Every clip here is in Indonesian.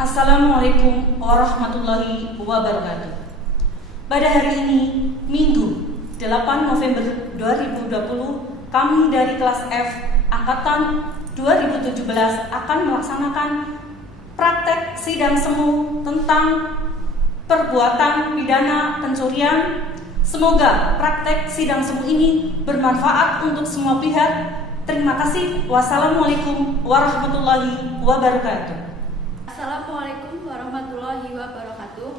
Assalamualaikum warahmatullahi wabarakatuh. Pada hari ini, Minggu 8 November 2020, kami dari kelas F Angkatan 2017 akan melaksanakan praktek sidang semu tentang perbuatan pidana pencurian. Semoga praktek sidang semu ini bermanfaat untuk semua pihak. Terima kasih. Wassalamualaikum warahmatullahi wabarakatuh. Assalamualaikum warahmatullahi wabarakatuh.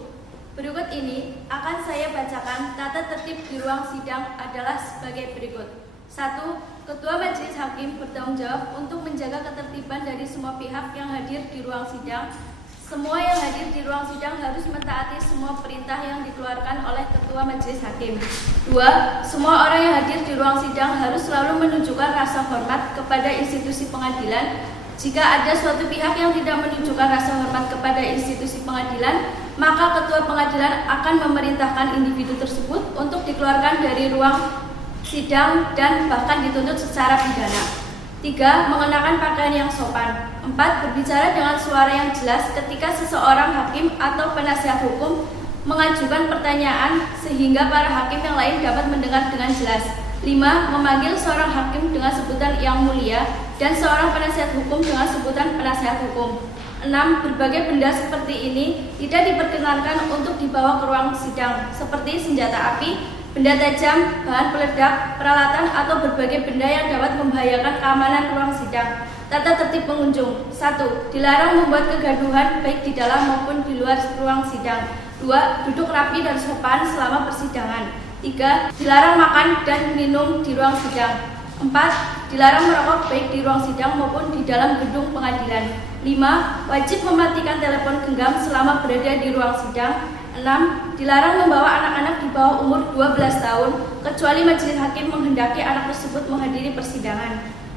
Berikut ini akan saya bacakan tata tertib di ruang sidang adalah sebagai berikut. 1. Ketua Majelis Hakim bertanggung jawab untuk menjaga ketertiban dari semua pihak yang hadir di ruang sidang. Semua yang hadir di ruang sidang harus mentaati semua perintah yang dikeluarkan oleh Ketua Majelis Hakim. 2. Semua orang yang hadir di ruang sidang harus selalu menunjukkan rasa hormat kepada institusi pengadilan. Jika ada suatu pihak yang tidak menunjukkan rasa hormat kepada institusi pengadilan, maka ketua pengadilan akan memerintahkan individu tersebut untuk dikeluarkan dari ruang sidang dan bahkan dituntut secara pidana. 3. Mengenakan pakaian yang sopan. 4. Berbicara dengan suara yang jelas ketika seseorang hakim atau penasihat hukum mengajukan pertanyaan sehingga para hakim yang lain dapat mendengar dengan jelas. 5. Memanggil seorang hakim dengan sebutan yang mulia dan seorang penasihat hukum dengan sebutan penasihat hukum. 6. Berbagai benda seperti ini tidak diperkenankan untuk dibawa ke ruang sidang, seperti senjata api, benda tajam, bahan peledak, peralatan, atau berbagai benda yang dapat membahayakan keamanan ruang sidang. Tata tertib pengunjung. 1. Dilarang membuat kegaduhan baik di dalam maupun di luar ruang sidang. 2. Duduk rapi dan sopan selama persidangan. 3. Dilarang makan dan minum di ruang sidang. 4. Dilarang merokok baik di ruang sidang maupun di dalam gedung pengadilan. 5. Wajib mematikan telepon genggam selama berada di ruang sidang. 6. Dilarang membawa anak-anak di bawah umur 12 tahun kecuali majelis hakim menghendaki anak tersebut menghadiri persidangan.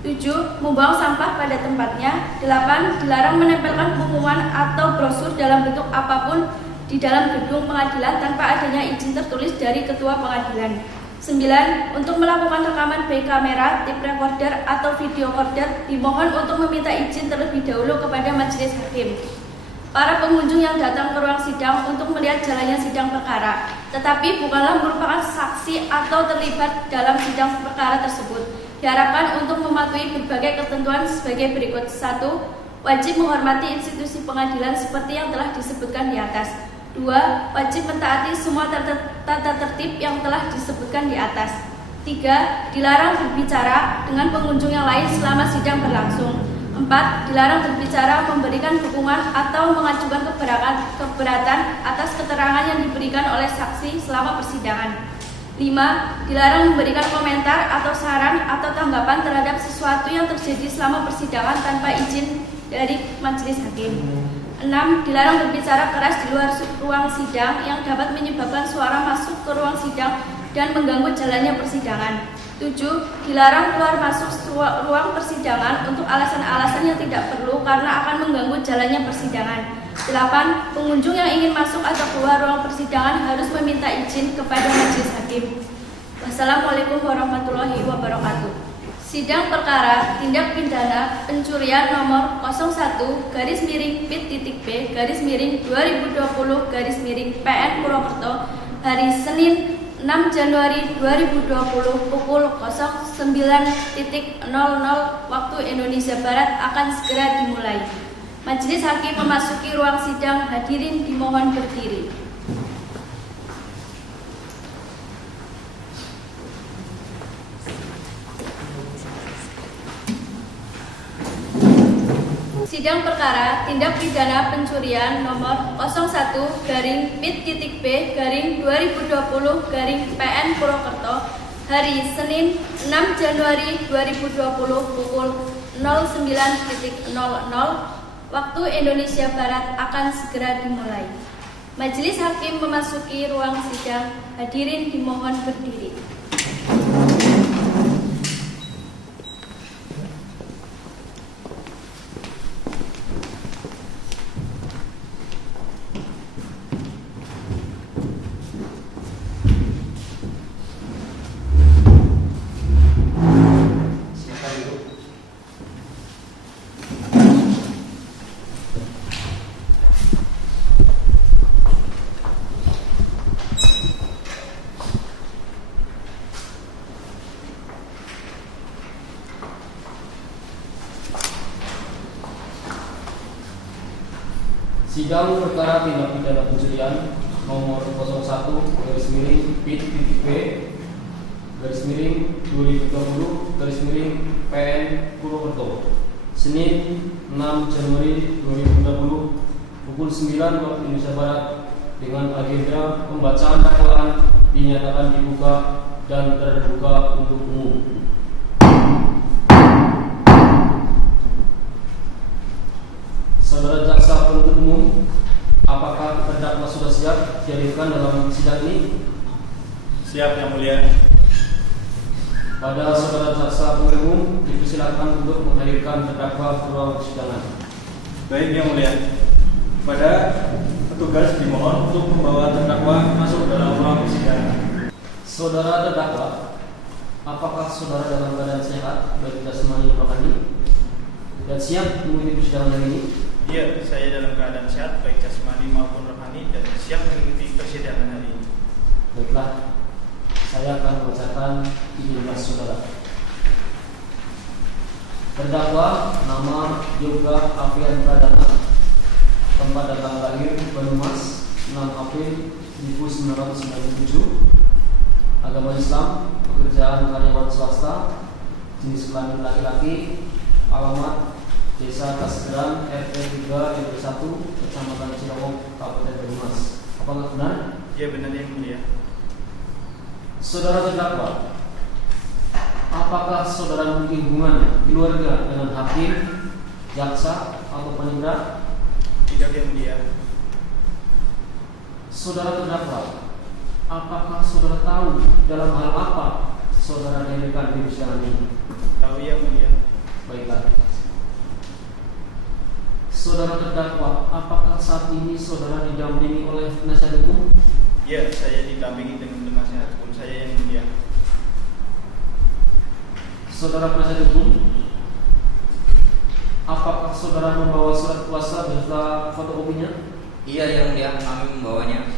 7. Membuang sampah pada tempatnya. 8. Dilarang menempelkan pengumuman atau brosur dalam bentuk apapun di dalam gedung pengadilan tanpa adanya izin tertulis dari ketua pengadilan. 9. Untuk melakukan rekaman baik kamera, tape recorder, atau video recorder dimohon untuk meminta izin terlebih dahulu kepada majelis hakim. Para pengunjung yang datang ke ruang sidang untuk melihat jalannya sidang perkara, tetapi bukanlah merupakan saksi atau terlibat dalam sidang perkara tersebut, diharapkan untuk mematuhi berbagai ketentuan sebagai berikut. 1. Wajib menghormati institusi pengadilan seperti yang telah disebutkan di atas. 2. Wajib mentaati semua tata tertib yang telah disebutkan di atas. 3. Dilarang berbicara dengan pengunjung yang lain selama sidang berlangsung. 4. Dilarang berbicara, memberikan dukungan atau mengajukan keberatan atas keterangan yang diberikan oleh saksi selama persidangan. 5. Dilarang memberikan komentar atau saran atau tanggapan terhadap sesuatu yang terjadi selama persidangan tanpa izin dari majelis hakim. 6. Dilarang berbicara keras di luar ruang sidang yang dapat menyebabkan suara masuk ke ruang sidang dan mengganggu jalannya persidangan. 7. Dilarang keluar masuk ruang persidangan untuk alasan-alasan yang tidak perlu karena akan mengganggu jalannya persidangan. 8. Pengunjung yang ingin masuk atau keluar ruang persidangan harus meminta izin kepada majelis hakim. Wassalamualaikum warahmatullahi wabarakatuh. Sidang perkara tindak pidana pencurian nomor 01-Pit-B/2020-PN Purwokerto hari Senin 6 Januari 2020 pukul 09.00 waktu Indonesia Barat akan segera dimulai. Majelis hakim memasuki ruang sidang, hadirin dimohon berdiri. Sidang perkara tindak pidana pencurian nomor 01-Pit-B/2020-PN Purwokerto hari Senin 6 Januari 2020 pukul 09.00 waktu Indonesia Barat akan segera dimulai. Majelis hakim memasuki ruang sidang, hadirin dimohon berdiri. Sidang perkara tindak pidana pencurian nomor 01-PIT-B/2020-PN Purwokerto, Senin 6 Januari 2020 pukul 9 waktu Indonesia Barat, dengan agenda pembacaan dakwaan dinyatakan dibuka dan terbuka untuk umum. Saudara jaksa penuntut umum, apakah terdakwa sudah siap dihadirkan dalam sidang ini? Siap, Yang Mulia. Pada saudara jaksa penuntut umum dipersilakan untuk menghadirkan terdakwa ke ruang persidangan. Baik, Yang Mulia. Pada petugas dimohon untuk membawa terdakwa masuk dalam ruang persidangan. Saudara terdakwa, apakah saudara dalam keadaan sehat baik jasmani maupun rohani dan siap mengikuti persidangan ini? Iya, saya dalam keadaan sehat baik jasmani maupun rohani dan siap mengikuti persidangan hari ini. Baiklah, saya akan membacakan identitas saudara. Terdakwa nama Yoga Afian Pradana, tempat dan tanggal lahir Banyumas 6 April 1997, agama Islam, pekerjaan karyawan swasta, jenis kelamin laki-laki, alamat Desa Kasgeran, RT 3 RW 1, Kecamatan Cilongok, Kabupaten Banyumas. Apakah benar? Iya, benar, Yang Mulia. Saudara terdakwa, apakah saudara memiliki hubungan keluarga dengan hakim, jaksa, atau penyidrak? Tidak, Yang Mulia. Saudara terdakwa, apakah saudara tahu dalam hal apa saudara dihadirkan di persidangan ini? Tahu, Yang Mulia. Baiklah. Saudara terdakwa, apakah saat ini saudara didampingi oleh penasihat hukum? Iya, saya didampingi dengan penasihat hukum saya, Yang Mulia. Saudara penasihat hukum, apakah saudara membawa surat kuasa beserta fotokopinya? Iya, Yang Mulia, kami membawanya.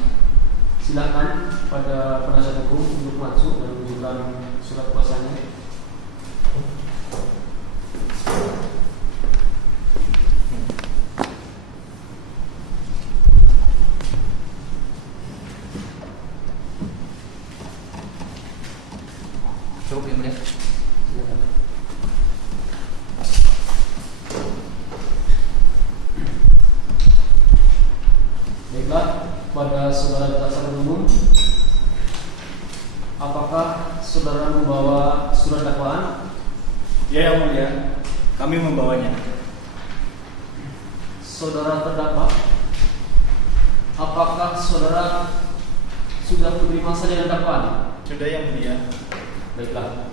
Silakan pada penasihat hukum untuk maju dan menunjukkan surat kuasanya. Cukup, Yang Mulia. Silakan. Baiklah, pada saudara jaksa umum, apakah saudara membawa surat dakwaan? Iya, Yang Mulia. Kami membawanya. Saudara terdakwa, apakah saudara sudah menerima saja dakwaan? Sudah, Yang Mulia. Baiklah,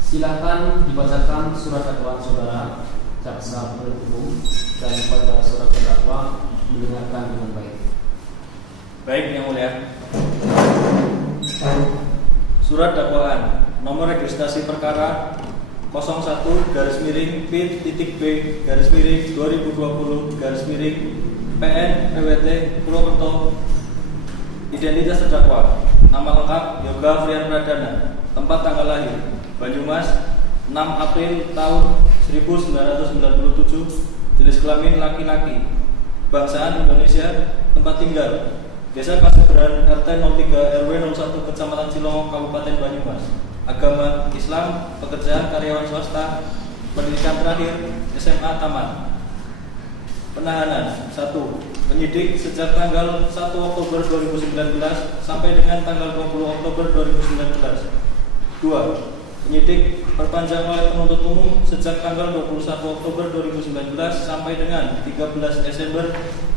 silakan dibacakan surat dakwaan saudara jaksa penuntut umum dan pada saudara terdakwa mendengarkan dengan baik. Baik, Yang Mulia. Surat dakwaan nomor registrasi perkara 01-B/2020-PN PWT Purwokerto. Identitas terdakwa: nama lengkap Yoga Afian Pradana, tempat tanggal lahir Banyumas 6 April tahun 1997, jenis kelamin laki-laki, bangsaan Indonesia, tempat tinggal Desa Kasgeran, RT 03 RW 01, Kecamatan Cilongok, Kabupaten Banyumas, agama Islam, pekerjaan karyawan swasta, pendidikan terakhir SMA tamat. Penahanan: 1. Penyidik sejak tanggal 1 Oktober 2019 sampai dengan tanggal 20 Oktober 2019. 2. Penyidik perpanjang oleh penuntut umum sejak tanggal 21 Oktober 2019 sampai dengan 13 Desember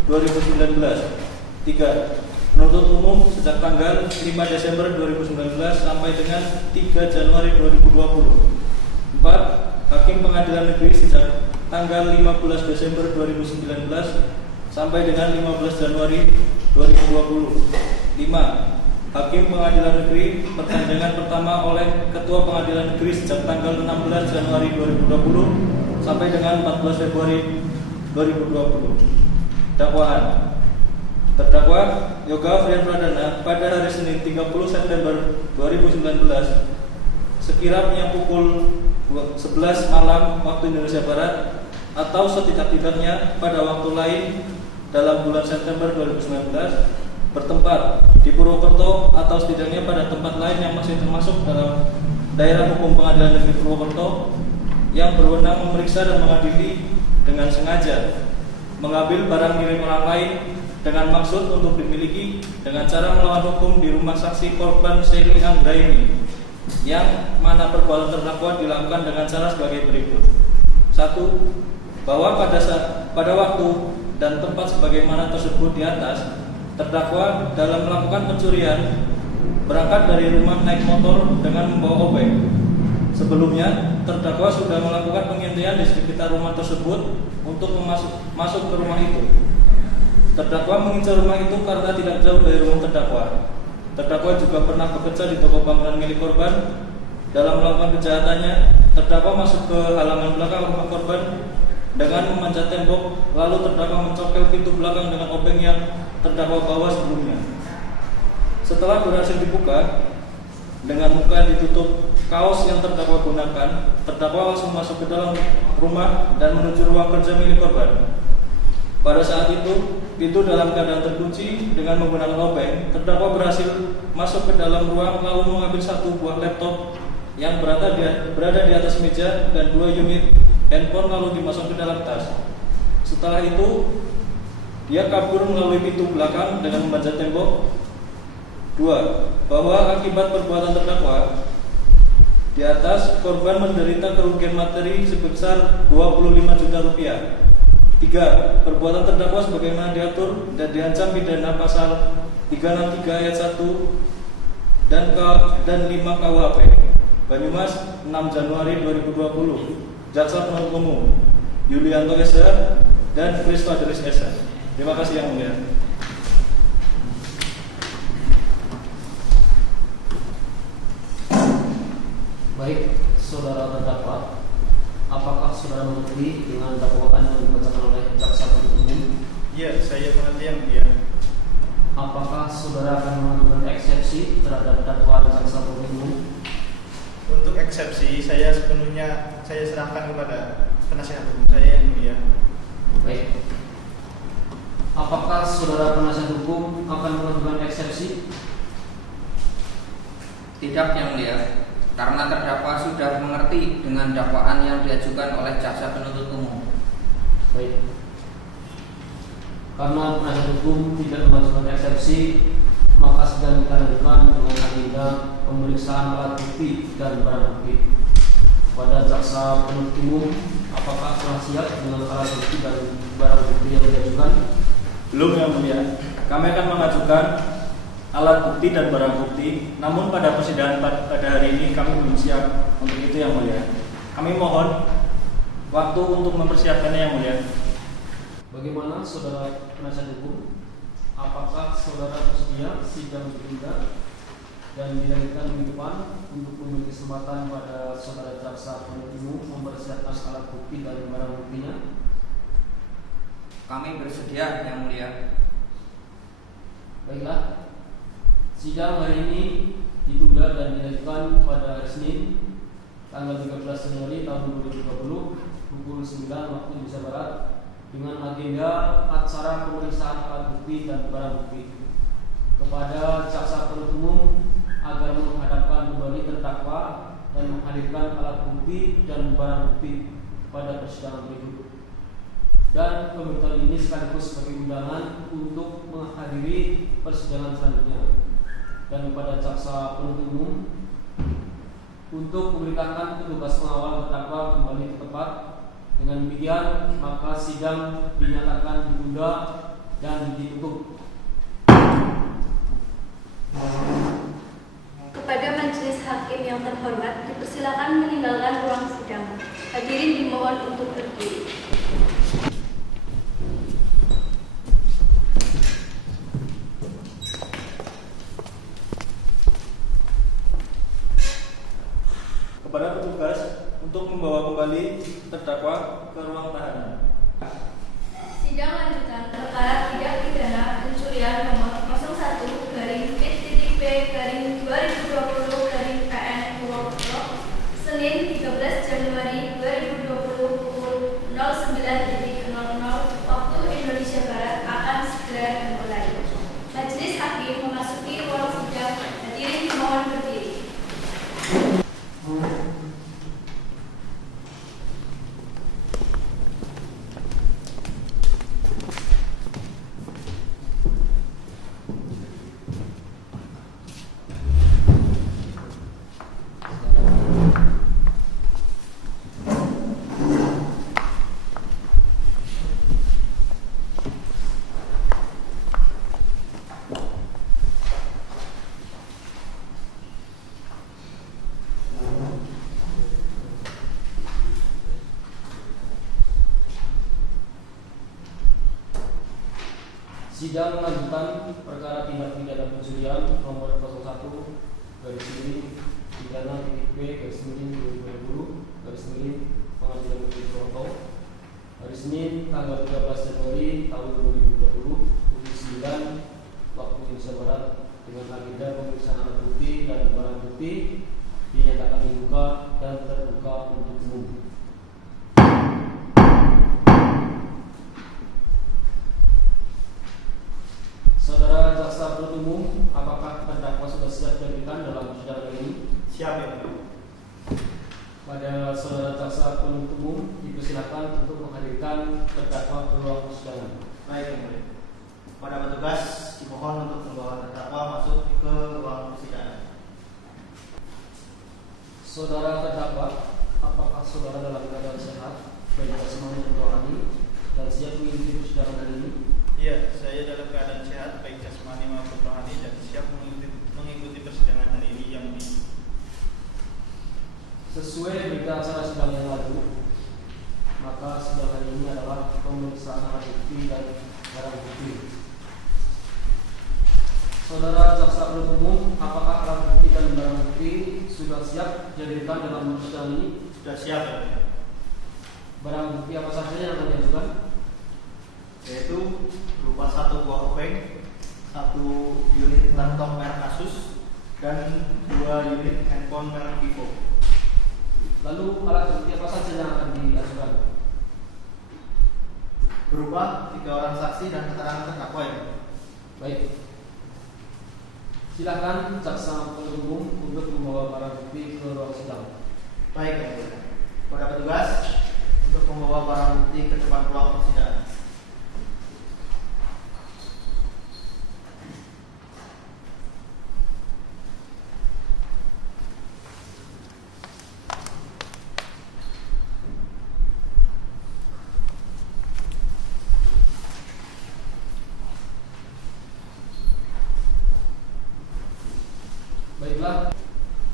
2019. 3. Penuntut umum sejak tanggal 5 Desember 2019 sampai dengan 3 Januari 2020. 4. Hakim Pengadilan Negeri sejak tanggal 15 Desember 2019 sampai dengan 15 Januari 2020. 5. Hakim Pengadilan Negeri perpanjangan pertama oleh Ketua Pengadilan Negeri sejak tanggal 16 Januari 2020 sampai dengan 14 Februari 2020. Dakwaan: terdakwa Yoga Afian Pradana pada hari Senin 30 September 2019 sekiranya pukul 11 malam waktu Indonesia Barat atau setidak-tidaknya pada waktu lain dalam bulan September 2019 bertempat di Purwokerto atau setidaknya pada tempat lain yang masih termasuk dalam daerah hukum Pengadilan Negeri Purwokerto yang berwenang memeriksa dan mengadili dengan sengaja mengambil barang milik orang lain dengan maksud untuk dimiliki dengan cara melawan hukum di rumah saksi korban Seli Anggraini, yang mana perbuatan terdakwa dilakukan dengan cara sebagai berikut. 1. Bahwa pada waktu dan tempat sebagaimana tersebut di atas, terdakwa dalam melakukan pencurian berangkat dari rumah naik motor dengan membawa obeng. Sebelumnya, terdakwa sudah melakukan pengintaian di sekitar rumah tersebut untuk masuk ke rumah itu. Terdakwa mengincar rumah itu karena tidak jauh dari rumah terdakwa. Terdakwa juga pernah bekerja di toko bangunan milik korban. Dalam melakukan kejahatannya, terdakwa masuk ke halaman belakang rumah korban dengan memanjat tembok, lalu terdakwa mencokel pintu belakang dengan obeng yang terdakwa bawa sebelumnya. Setelah berhasil dibuka, dengan muka ditutup kaos yang terdakwa gunakan, terdakwa langsung masuk ke dalam rumah dan menuju ruang kerja milik korban. Pada saat itu, pintu dalam keadaan terkunci dengan menggunakan obeng. Terdakwa berhasil masuk ke dalam ruang lalu mengambil satu buah laptop yang berada di atas meja dan 2 unit handphone lalu dimasukkan ke dalam tas. Setelah itu, dia kabur melalui pintu belakang dengan memanjat tembok. 2. Bahwa akibat perbuatan terdakwa di atas, korban menderita kerugian materi sebesar 25 juta rupiah. 3. Perbuatan terdakwa sebagaimana diatur dan diancam pidana pasal 363 ayat 1 dan 5 KUHP. Banyumas, 6 Januari 2020. Jaksa Penuntut Umum Yulianto S.H. dan Kristo Adris S.H. Terima kasih yang mulia. Baik, saudara terdakwa, apakah saudara mengerti dengan dakwaan yang dibacakan oleh jaksa penuntut umum? Iya, saya mengerti yang mulia. Apakah saudara akan mengajukan eksepsi terhadap dakwaan jaksa penuntut umum? Untuk eksepsi saya sepenuhnya saya serahkan kepada penasihat hukum saya yang mulia. Baik. Apakah saudara penasihat hukum akan mengajukan eksepsi? Tidak, yang mulia. Karena terdakwa sudah mengerti dengan dakwaan yang diajukan oleh jaksa penuntut umum. Baik. Karena penasihat hukum tidak mengajukan eksepsi, maka sedang kita lanjutkan dengan agenda pemeriksaan alat bukti dan barang bukti. Pada jaksa penuntut umum, apakah telah siap dengan alat bukti dan barang bukti yang diajukan? Belum yang mulia. Kami akan mengajukan alat bukti dan barang bukti, namun pada persidangan pada hari ini kami belum siap untuk itu yang mulia. Kami mohon waktu untuk mempersiapkannya yang mulia. Bagaimana saudara penasihat hukum? Apakah saudara bersedia sidang ditunda dan dilanjutkan minggu depan untuk memberi kesempatan pada saudara jaksa penuntut umum mempersiapkan alat bukti dan barang buktinya? Kami bersedia, yang mulia. Baiklah. Sidang hari ini ditunda dan dilanjutkan pada hari Senin tanggal 13 Januari tahun 2020 pukul 9 waktu Indonesia Barat dengan agenda acara pemeriksaan alat bukti dan barang bukti kepada jaksa penuntut umum agar menghadapkan kembali terdakwa dan menghadirkan alat bukti dan barang bukti pada persidangan berikut. Dan pemberitahuan ini sekaligus sebagai undangan untuk menghadiri persidangan selanjutnya. Dan kepada jaksa penuntut umum untuk memberitakan petugas pengawal terdakwa kembali ke tempat. Dengan demikian maka sidang dinyatakan ditunda dan ditutup. Kepada majelis hakim yang terhormat, dipersilakan meninggalkan ruang sidang. Hadirin dimohon untuk berdiri. Kepada petugas untuk membawa kembali terdakwa ke ruang tahanan. Sidang lanjutan perkara tindak pidana pencurian nomor 01-PTP-2020-PN Purwokerto, Senin 13 Januari 2020 pukul 09.00 Sidang lanjutan perkara tindak pidana pencurian nomor 01/pidana-B/2020 Pengadilan Negeri Purwokerto hari Senin tanggal 13 Januari tahun 2020 pukul 9 waktu Indonesia Barat dengan agenda pemeriksaan alat bukti dan barang bukti dinyatakan dibuka dan terbuka untuk umum. Saudara jaksa penuntut umum, apakah terdakwa sudah siap diberikan dalam persidangan ini? Siap ya. Pada saudara jaksa penuntut umum dipersilakan untuk menghadirkan terdakwa ke ruang persidangan. Baik yang mulia. Pada petugas dimohon untuk membawa terdakwa masuk ke ruang persidangan. Saudara terdakwa, apakah saudara dalam keadaan sehat, baik jasmani dan rohani, dan siap mengikuti persidangan hari ini? Iya, saya dalam keadaan sehat baik jasmani maupun rohani dan siap mengikuti persidangan hari ini yang mulia. Sesuai berita acara sidang yang lalu, maka sidang hari ini adalah pemeriksaan alat bukti dan barang bukti. Saudara jaksa penuntut umum, apakah alat bukti dan barang bukti sudah siap dihadirkan dalam persidangan ini? Sudah siap ya. Barang bukti apa saja yang akan diajukan? Yaitu berupa 1 buah obeng, 1 unit laptop merek Asus, dan 2 unit handphone merek Vivo. Lalu alat bukti apa saja yang akan diajukan? Berupa 3 orang saksi dan keterangan terdakwa ya. Baik. Silakan jaksa penuntut umum untuk membawa barang bukti ke ruang sidang. Baik ya. Pada petugas untuk membawa barang bukti ke depan ruang persidangan. Baiklah,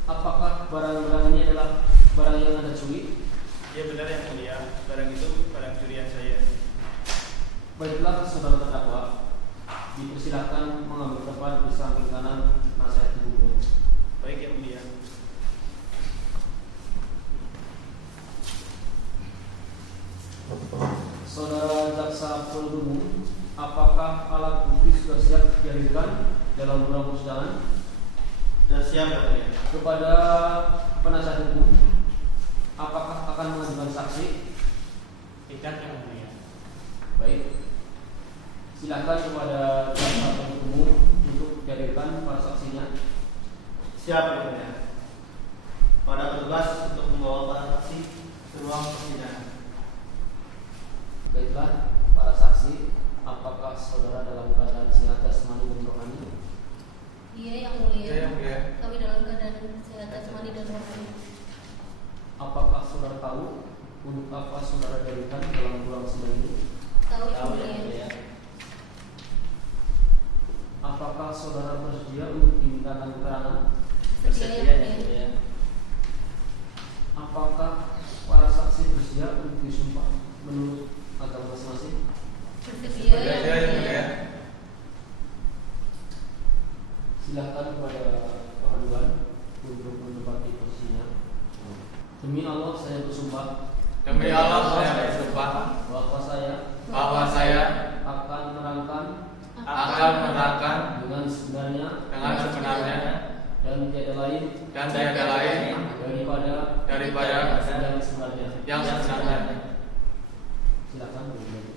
apakah barang-barang ini adalah barang yang Anda curi? Ya benar yang mulia, barang itu barang curian saya. Baiklah, saudara terdakwa, dipersilakan mengambil tempat di samping kanan nasihat hukumnya. Baik yang mulia. Saudara jaksa penuntut umum, apakah alat bukti sudah siap dihadirkan dalam ruang persidangan? Sudah siap ya mulia. Kepada penasihat hukum, apakah akan mengajukan saksi? Tidak yang mulia. Baik. Silakan kepada jaksa penuntut umum untuk dihadirkan para saksinya. Siap ya mulia. Pada petugas untuk membawa para saksi ke ruang persidangan. Baiklah, para saksi, apakah saudara dalam keadaan sehat jasmani dan rohani? Iya yang mulia. Iya, yang mulia. Kami dalam keadaan sehat jasmani dan rohani. Apakah saudara tahu untuk apa saudara dihadirkan dalam ruang sidang ini? Tahu yang Tahu yang mulia. mulia. Apakah saudara bersedia untuk dimintakan keterangan? Sedia yang mulia. Apakah para saksi bersedia untuk disumpah menurut agama masing-masing? Bersedia yang Sedia yang mulia. mulia. Silakan kepada pahlawan untuk menempati posisinya. Demi Allah saya bersumpah Demi Allah saya bersumpah bahwa saya akan menerangkan dengan sebenarnya dan tiada lain daripada yang sebenarnya. Silakan berbicara.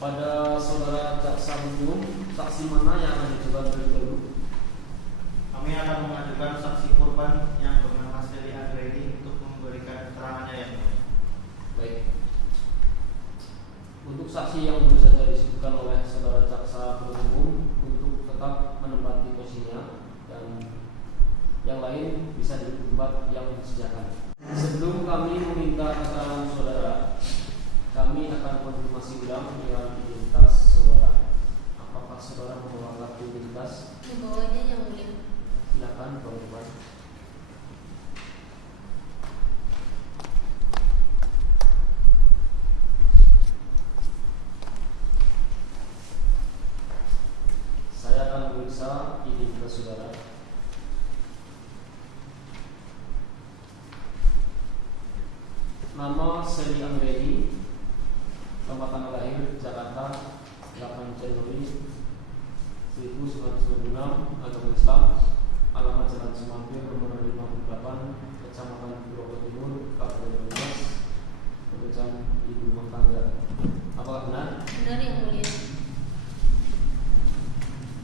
Pada saudara jaksa umum, saksi mana yang akan dicoba terlebih dahulu? Kami akan mengajukan saksi korban yang bernama Sally Anggraini untuk memberikan keterangannya yang mulia. Baik. Untuk saksi yang baru saja disebutkan oleh saudara jaksa penuntut umum untuk tetap menempati posisinya dan yang lain bisa di tempat yang disediakan. Sebelum kami meminta keterangan saudara, kami akan konfirmasi ulang dengan identitas saudara. Apakah saudara membawa kartu identitas? Membawanya yang mulia. Silakan memeriksa identitas saudara. Nama Seli Anggreni, tempat tanggal lahir Jakarta 8 Januari 1996, agama Islam, alamat Jalan Semampir nomor 58, Kecamatan Purwokerto Timur, Kabupaten Banyumas, pekerjaan ibu rumah tangga. Apakah benar? Benar yang mulia.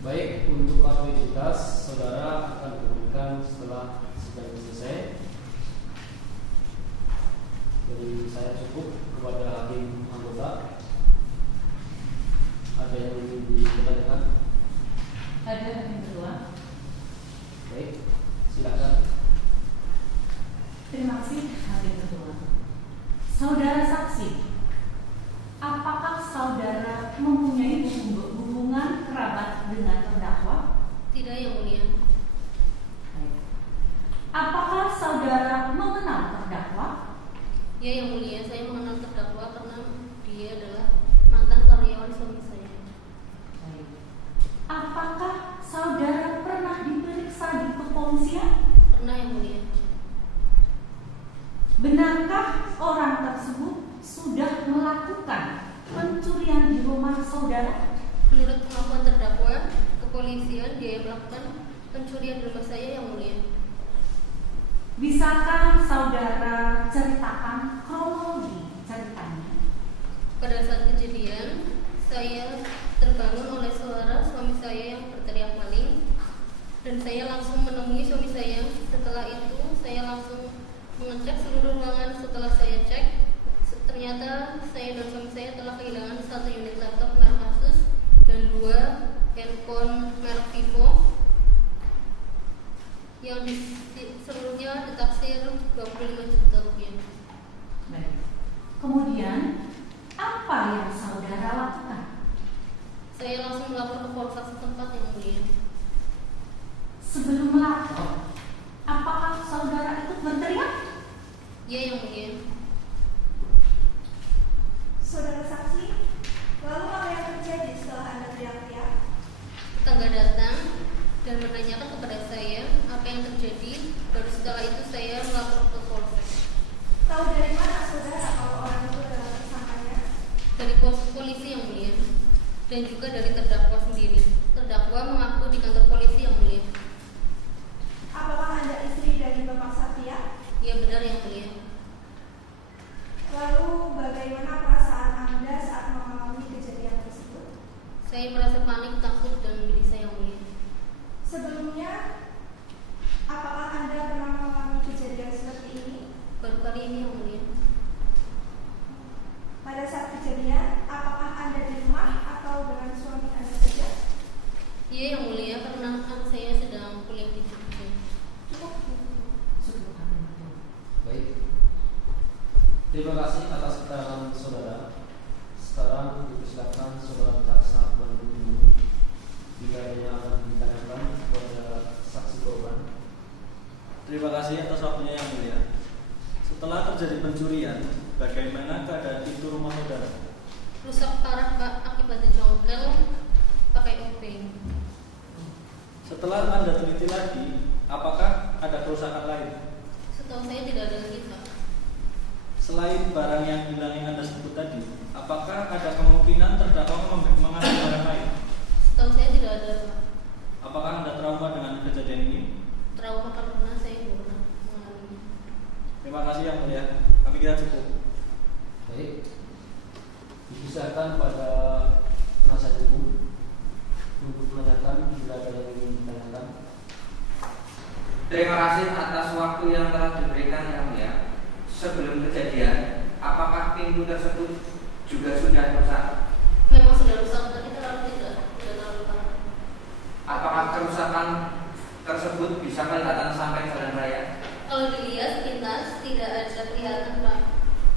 Baik, untuk kartu identitas saudara akan diberikan setelah sidang selesai. Jadi saya cukup kepada hakim anggota. Ada yang ingin ditanyakan? Ada yang kedua. Baik, silakan. Terima kasih hakim kedua. Saudara saksi, apakah saudara mempunyai hubungan kerabat dengan terdakwa? Tidak yang mulia. Apakah saudara mengenal terdakwa? Ya yang mulia, saya mengenal terdakwa karena dia adalah mantan karyawan suami saya. Apakah saudara pernah diperiksa di kepolisian? Pernah yang mulia. Benarkah orang tersebut sudah melakukan pencurian di rumah saudara? Menurut pengakuan terdakwa, kepolisian dia melakukan pencurian di rumah saya yang mulia. Bisakah saudara ceritakan kronologi ceritanya? Pada saat kejadian, saya terbangun oleh suara suami saya yang berteriak maling, dan saya langsung menemui suami saya. Setelah itu, saya langsung mengecek seluruh ruangan. Setelah saya cek, ternyata saya dan suami saya telah kehilangan 1 unit laptop merek Asus dan 2 handphone merek Vivo yang seluruhnya ditaksir 25 juta rupiah. Baik. Kemudian, apa yang saudara lakukan? Saya langsung melapor ke polsek setempat yang mulia. Sebelum melapor, apakah saudara ikut berteriak? Ya yang mulia. Saudara saksi, lalu apa yang terjadi setelah Anda teriak-teriak? Tetangga datang dan menanyakan kepada saya apa yang terjadi. Baru setelah itu saya melapor ke polsek. Tahu dari mana saudara kalau orang itu adalah tersangkanya? Dari polisi yang mulia, dan juga dari terdakwa sendiri. Terdakwa mengaku di kantor polisi yang mulia. Apakah Anda istri dari Bapak Satya? Ya benar yang mulia. Lalu bagaimana perasaan Anda saat mengalami kejadian tersebut? Saya merasa panik, takut, dan gelisah yang mulia. Sebelumnya, apakah Anda pernah mengalami kejadian seperti ini? Baru kali ini yang mulia. Pada saat kejadian, apakah Anda di rumah atau dengan suami Anda saja? Iya yang mulia, karena kan saya sedang kuliah di Jogja. Cukup. Baik. Terima kasih atas keterangan saudara. Sekarang dipersilakan saudara jaksa penuntut umum jika adanya akan ditanyakan kepada saksi korban. Terima kasih atas waktunya yang mulia. Setelah terjadi pencurian, bagaimana keadaan pintu rumah saudara? Rusak parah Pak, akibat dijongkel pakai obeng. Setelah Anda teliti lagi, apakah ada kerusakan lain? Setahu saya tidak ada lagi Pak. Selain barang yang hilang yang Anda sebut tadi, apakah ada kemungkinan terdakwa mengambil barang lain? Setahu saya tidak ada Pak. Apakah Anda trauma dengan kejadian ini? Trauma karena saya belum pernah mengalami. Terima kasih yang mulia. Kami kira cukup. Baik. Dipisahkan pada penasihat hukum untuk menanyakan bila ada yang ingin ditanyakan. Terima kasih atas waktu yang telah diberikan yang mulia. Sebelum kejadian, apakah pintu tersebut juga sudah rusak? Memang sudah rusak, tapi terlalu tidak terlalu parah. Apakah kerusakan tersebut bisa kelihatan sampai jalan raya? Kalau dilihat sepintas tidak ada kelihatan Pak,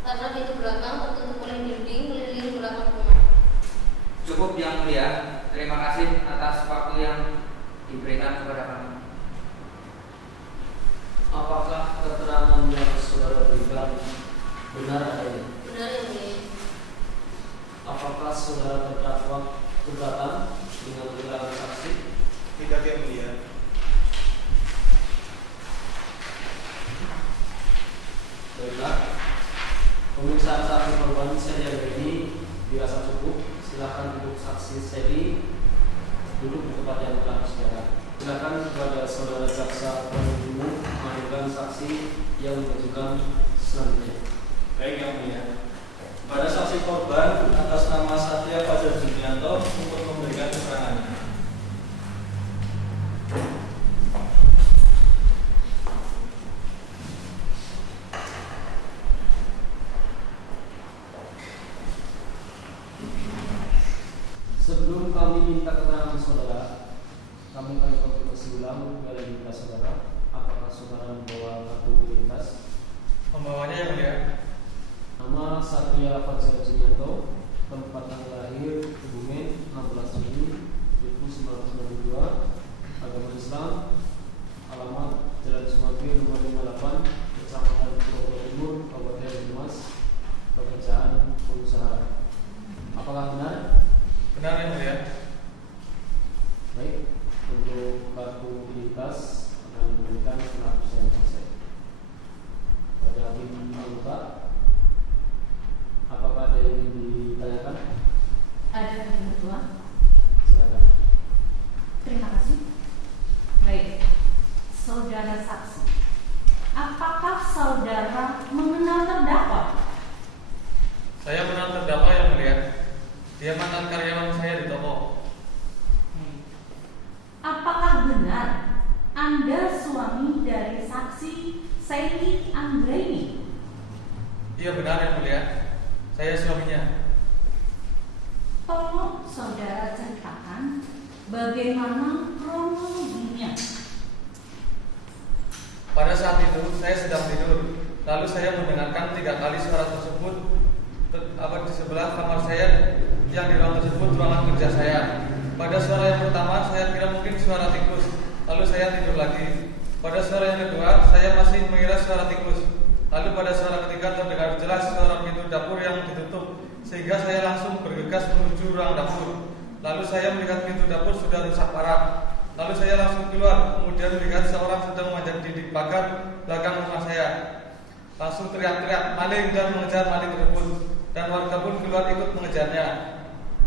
karena pintu belakang tertutup oleh dinding melilit belakang rumah. Cukup yang mulia. Terima kasih atas waktu yang diberikan kepada kami. Apakah keterangan yang saudara berikan benar adanya? Benar yang mulia. Apakah saudara terdakwa keberatan dengan keterangan saksi? Tidak, yang mulia. Baiklah, pemeriksaan saksi korban Sedi ini dirasa cukup. Silakan untuk saksi Sedi duduk di tempat yang telah disediakan. Silakan kepada saudara jaksa penuntut umum mengajukan saksi yang mengajukan selanjutnya. Baik, yang mulia. Pada saksi korban atas nama Satria Fajar Junianto untuk memberikan keterangannya. Sebelum kami minta keterangan saudara, kami akan konfirmasi ulang kepada identitas saudara. Apakah saudara membawa kartu identitas? Membawanya, yang mulia. Nama Satria Fajar Junianto, tempat tanggal lahir Kebumen 16 Juni 1992, agama Islam, alamat Jalan Sumagri nomor 58, Kecamatan Purwokerto Timur, Kabupaten Banyumas, pekerjaan pengusaha. Apakah benar? Benar, yang mulia. Baik, untuk kartu identitas akan diberikan penghapusan konsep. Pada hakim anggota, apakah ada yang ingin ditanyakan? Ada Hakim Ketua. Silakan. Terima kasih. Baik, saudara saksi, apakah saudara mengenal terdakwa? Saya mengenal terdakwa, yang mulia. Dia mantan karyawan saya di toko. Apakah benar Anda suami dari saksi Saini Anggraini? Iya, benar, yang mulia. Saya suaminya. Tolong saudara ceritakan bagaimana kronologinya. Pada saat itu saya sedang tidur. Lalu saya mendengarkan 3 kali suara tersebut di sebelah kamar saya, yang di ruang tersebut ruangan kerja saya. Pada suara yang pertama saya kira mungkin suara tikus. Lalu saya tidur lagi. Pada suara yang kedua saya masih mengira suara tikus. Lalu pada suara ketiga terdengar jelas suara pintu dapur yang ditutup, sehingga saya langsung bergegas menuju ruang dapur. Lalu saya melihat pintu dapur sudah rusak parah. Lalu saya langsung keluar, kemudian melihat seorang sedang memanjat dinding pagar belakang rumah saya. Langsung teriak-teriak maling dan mengejar maling tersebut, dan warga pun keluar ikut mengejarnya.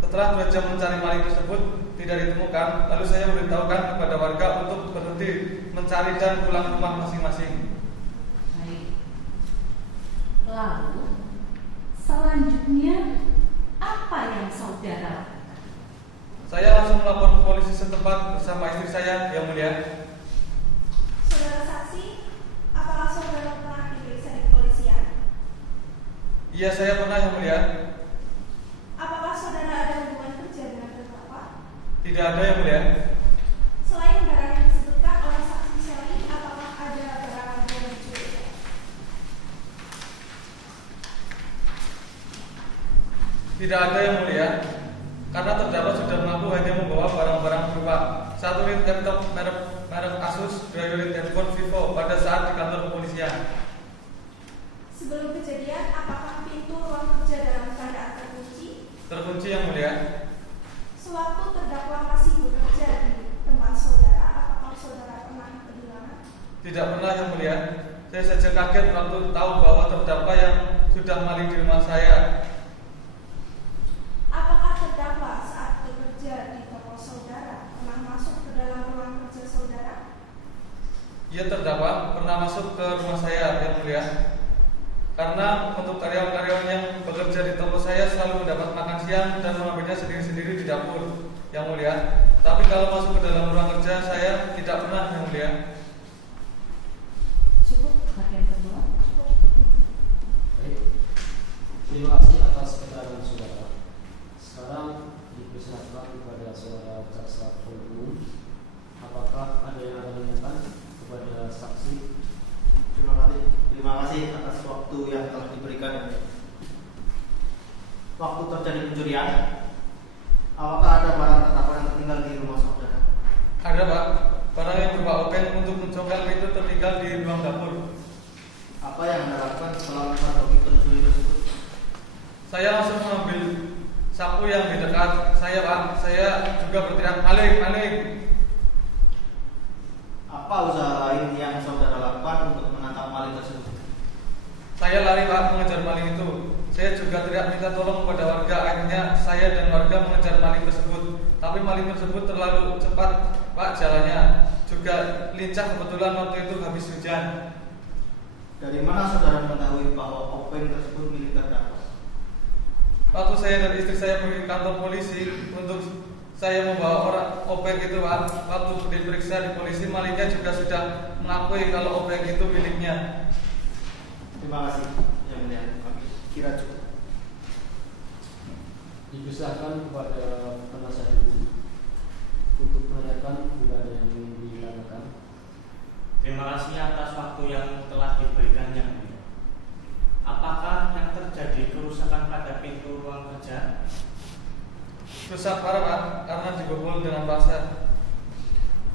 Setelah 2 jam mencari maling tersebut tidak ditemukan, lalu saya memberitahukan kepada warga untuk berhenti mencari dan pulang ke rumah masing-masing. Baik. Lalu selanjutnya apa yang saudara lakukan? Saya langsung melapor ke polisi setempat bersama istri saya, yang mulia. Saudara saksi, apakah saudara pernah diperiksa di kepolisian? Iya, saya pernah, yang mulia. Apakah saudara ada hubungan kerja dengan terdakwa? Tidak ada, yang mulia. Selain barang yang disebutkan oleh saksi Shelly, apakah ada barang yang dicurigai? Tidak ada, yang mulia. Karena terdakwa sudah mengaku hanya membawa barang-barang berupa 1 unit laptop merek Asus, 2 unit handphone Vivo pada saat di kantor kepolisian. Sebelum kejadian, apakah pintu ruang kerja dalam keadaan terkunci? Terkunci, yang mulia. Sewaktu terdakwa masih bekerja di tempat saudara, apakah saudara pernah kehilangan? Tidak pernah, yang mulia. Saya saja kaget waktu tahu bahwa terdakwa yang sudah maling di rumah saya. Apakah terdakwa saat bekerja di toko saudara pernah masuk ke dalam ruang kerja saudara? Ia terdakwa pernah masuk ke rumah saya, yang mulia. Karena untuk karyawan-karyawan yang bekerja di toko saya selalu mendapat makan siang dan mengambilnya sendiri-sendiri di dapur, yang mulia. Tapi kalau masuk ke dalam ruang kerja saya tidak pernah, yang mulia. Cukup bagian kedua. Baik. Terima kasih atas keterangan saudara. Sekarang dipersilakan kepada saudara jaksa penuntut umum. Apakah ada yang akan ditanyakan kepada saksi? Terima kasih atas waktu yang telah diberikan. Waktu terjadi pencurian, apakah ada barang terdakwa yang tertinggal di rumah saudara? Ada, Pak. Barang yang berupa obeng untuk mencongkel itu tertinggal di ruang dapur. Apa yang Anda lakukan setelah menghadapi pencuri tersebut? Saya langsung mengambil sapu yang di dekat saya, Pak. Saya juga berteriak maling, maling. lari Pak mengejar maling itu. Saya juga teriak minta tolong kepada warga. Akhirnya saya dan warga mengejar maling tersebut. Tapi maling tersebut terlalu cepat Pak jalannya. Juga lincah, kebetulan waktu itu habis hujan. Dari mana saudara mengetahui bahwa obeng tersebut milik terdakwa? Waktu saya dan istri saya pergi ke kantor polisi untuk saya membawa orang obeng itu Pak. Waktu diperiksa di polisi, malingnya juga sudah mengakui kalau obeng itu miliknya. Terima kasih yang mulia. Kami kira cukup. Dipersilakan kepada penasihat hukum untuk menanyakan bila ada yang ingin ditanyakan. Terima kasih atas waktu yang telah diberikan yang mulia. Apakah yang terjadi kerusakan pada pintu ruang kerja? Rusak parah Pak, karena dibobol dengan paksa.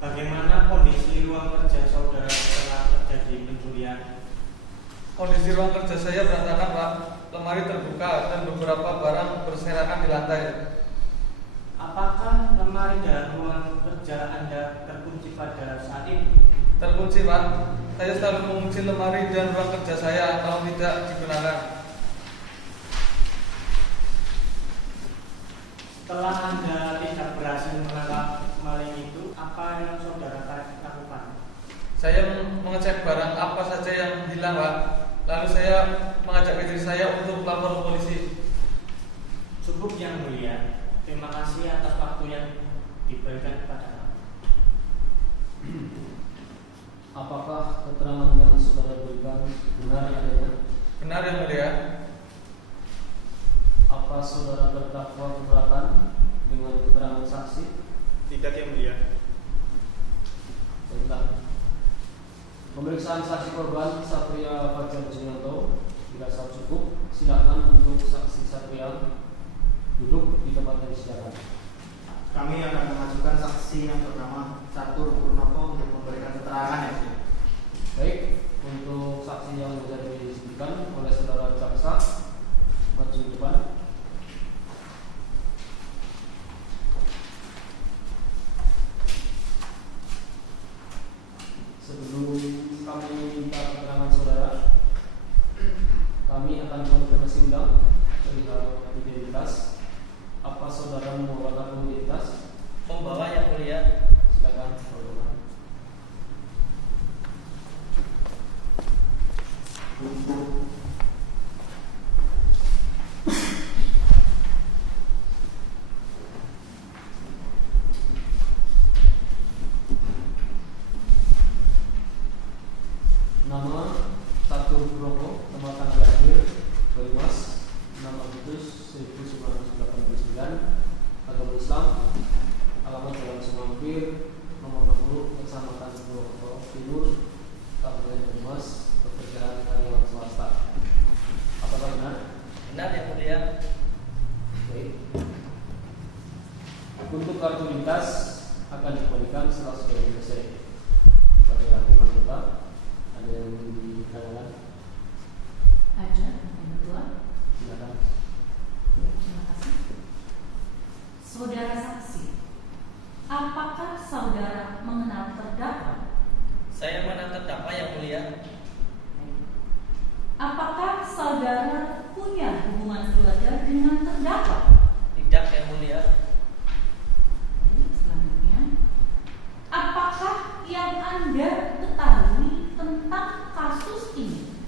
Bagaimana kondisi ruang kerja saudara setelah terjadi pencurian? Kondisi ruang kerja saya berantakan Pak. Lemari terbuka dan beberapa barang berserakan di lantai. Apakah lemari dan ruang kerja Anda terkunci pada saat itu? Terkunci Pak. Saya selalu mengunci lemari dan ruang kerja saya kalau tidak digunakan. Setelah Anda tidak berhasil menangkap maling itu, apa yang saudara lakukan? Saya mengecek barang apa saja yang hilang Pak. Lalu saya mengajak istri saya untuk lapor ke polisi. Cukup yang mulia. Terima kasih atas waktu yang diberikan kepada kami. Apakah keterangan yang saudara berikan benar adanya? Benar yang mulia. Apa saudara terdakwa keberatan dengan keterangan saksi? Tidak yang mulia. Baiklah. Pemeriksaan saksi korban Satria Fajar Junanto dirasa cukup. Silakan untuk saksi Satria duduk di tempat yang disediakan. Kami akan mengajukan saksi yang bernama Catur Purnoto untuk memberikan keterangan ya. Baik, untuk saksi yang sudah disebutkan oleh saudara jaksa maju ke depan. Sebelum kami minta keterangan saudara, kami akan konfirmasi ulang perihal identitas. Apa saudara membawa identitas? Membawa yang mulia. Silakan, saudara. Nama Catur Purnoto, tempat tanggal lahir Banyumas 6 Agustus 1989, agama Islam, alamat Jalan Semampir, nomor 60, Kecamatan Purwokerto Timur, Kabupaten Banyumas, pekerjaan karyawan swasta. Apakah benar? Benar yang mulia. Baik. Untuk kartu lintas akan dikembalikan setelah sudah selesai. Pada hakim anggota ada yang ditanyakan? Ada yang kedua. Silakan. Ya, terima kasih. Saudara saksi, apakah saudara mengenal terdakwa? Saya mengenal terdakwa yang mulia. Apakah saudara punya hubungan keluarga dengan terdakwa? Tidak yang mulia. Baik, selanjutnya, apakah yang Anda ketahui tentang kasus ini?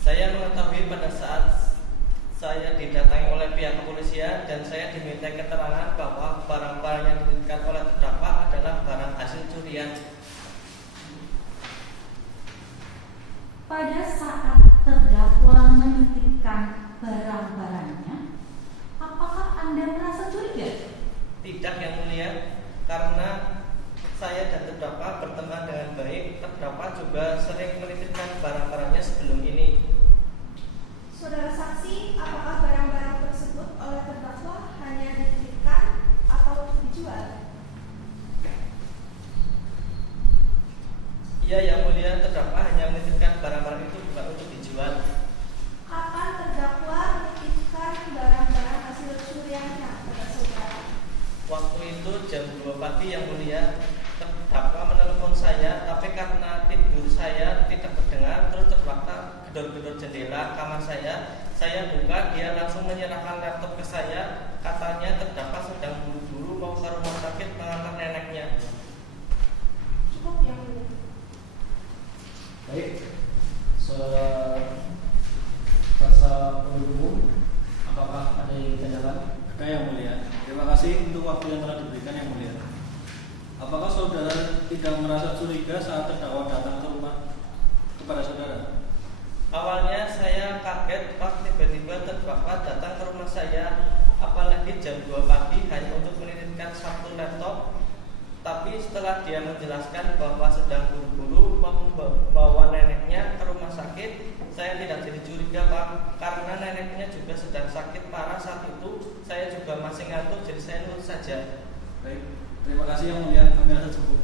Saya mengetahui pada saat saya didatangi oleh pihak kepolisian dan saya diminta keterangan bahwa barang-barang yang dititipkan oleh terdakwa adalah barang hasil curian. Pada saat terdakwa menitipkan barang-barangnya, apakah Anda merasa curiga? Tidak yang mulia, karena saya dan terdakwa berteman dengan baik. Terdakwa juga sering menitipkan barang-barangnya sebelum ini. Saudara saksi, apakah barang-barang tersebut oleh terdakwa hanya dititipkan atau dijual? Iya yang mulia, terdakwa hanya menitipkan barang-barang itu bukan untuk dijual. Kapan terdakwa menitipkan barang-barang hasil curiannya pada saudara? Waktu itu jam 2 pagi yang mulia, terdakwa menelpon saya, tapi karena tidur saya tidak terdengar, terus terdakwa gedor-gedor jendela kamar kamar saya buka, dia langsung menyerahkan laptop ke saya, katanya terdakwa sedang buru-buru mau ke rumah sakit mengantar neneknya. Cukup yang mulia. Baik, Jaksa penuntut umum, apakah ada yang ditanyakan? Ada yang mulia. Terima kasih untuk waktu yang telah diberikan yang mulia. Apakah saudara tidak merasa curiga saat terdakwa datang ke rumah kepada saudara? Awalnya saya kaget pas tiba-tiba terdakwa datang ke rumah saya, apalagi jam 2 pagi hanya untuk menitipkan satu laptop. Tapi setelah dia menjelaskan bahwa sedang buru-buru membawa neneknya ke rumah sakit, saya tidak jadi curiga, Pak, karena neneknya juga sedang sakit parah saat itu. Saya juga masih ngantuk, jadi saya nurut saja. Baik, terima kasih yang mulia, kami rasa cukup.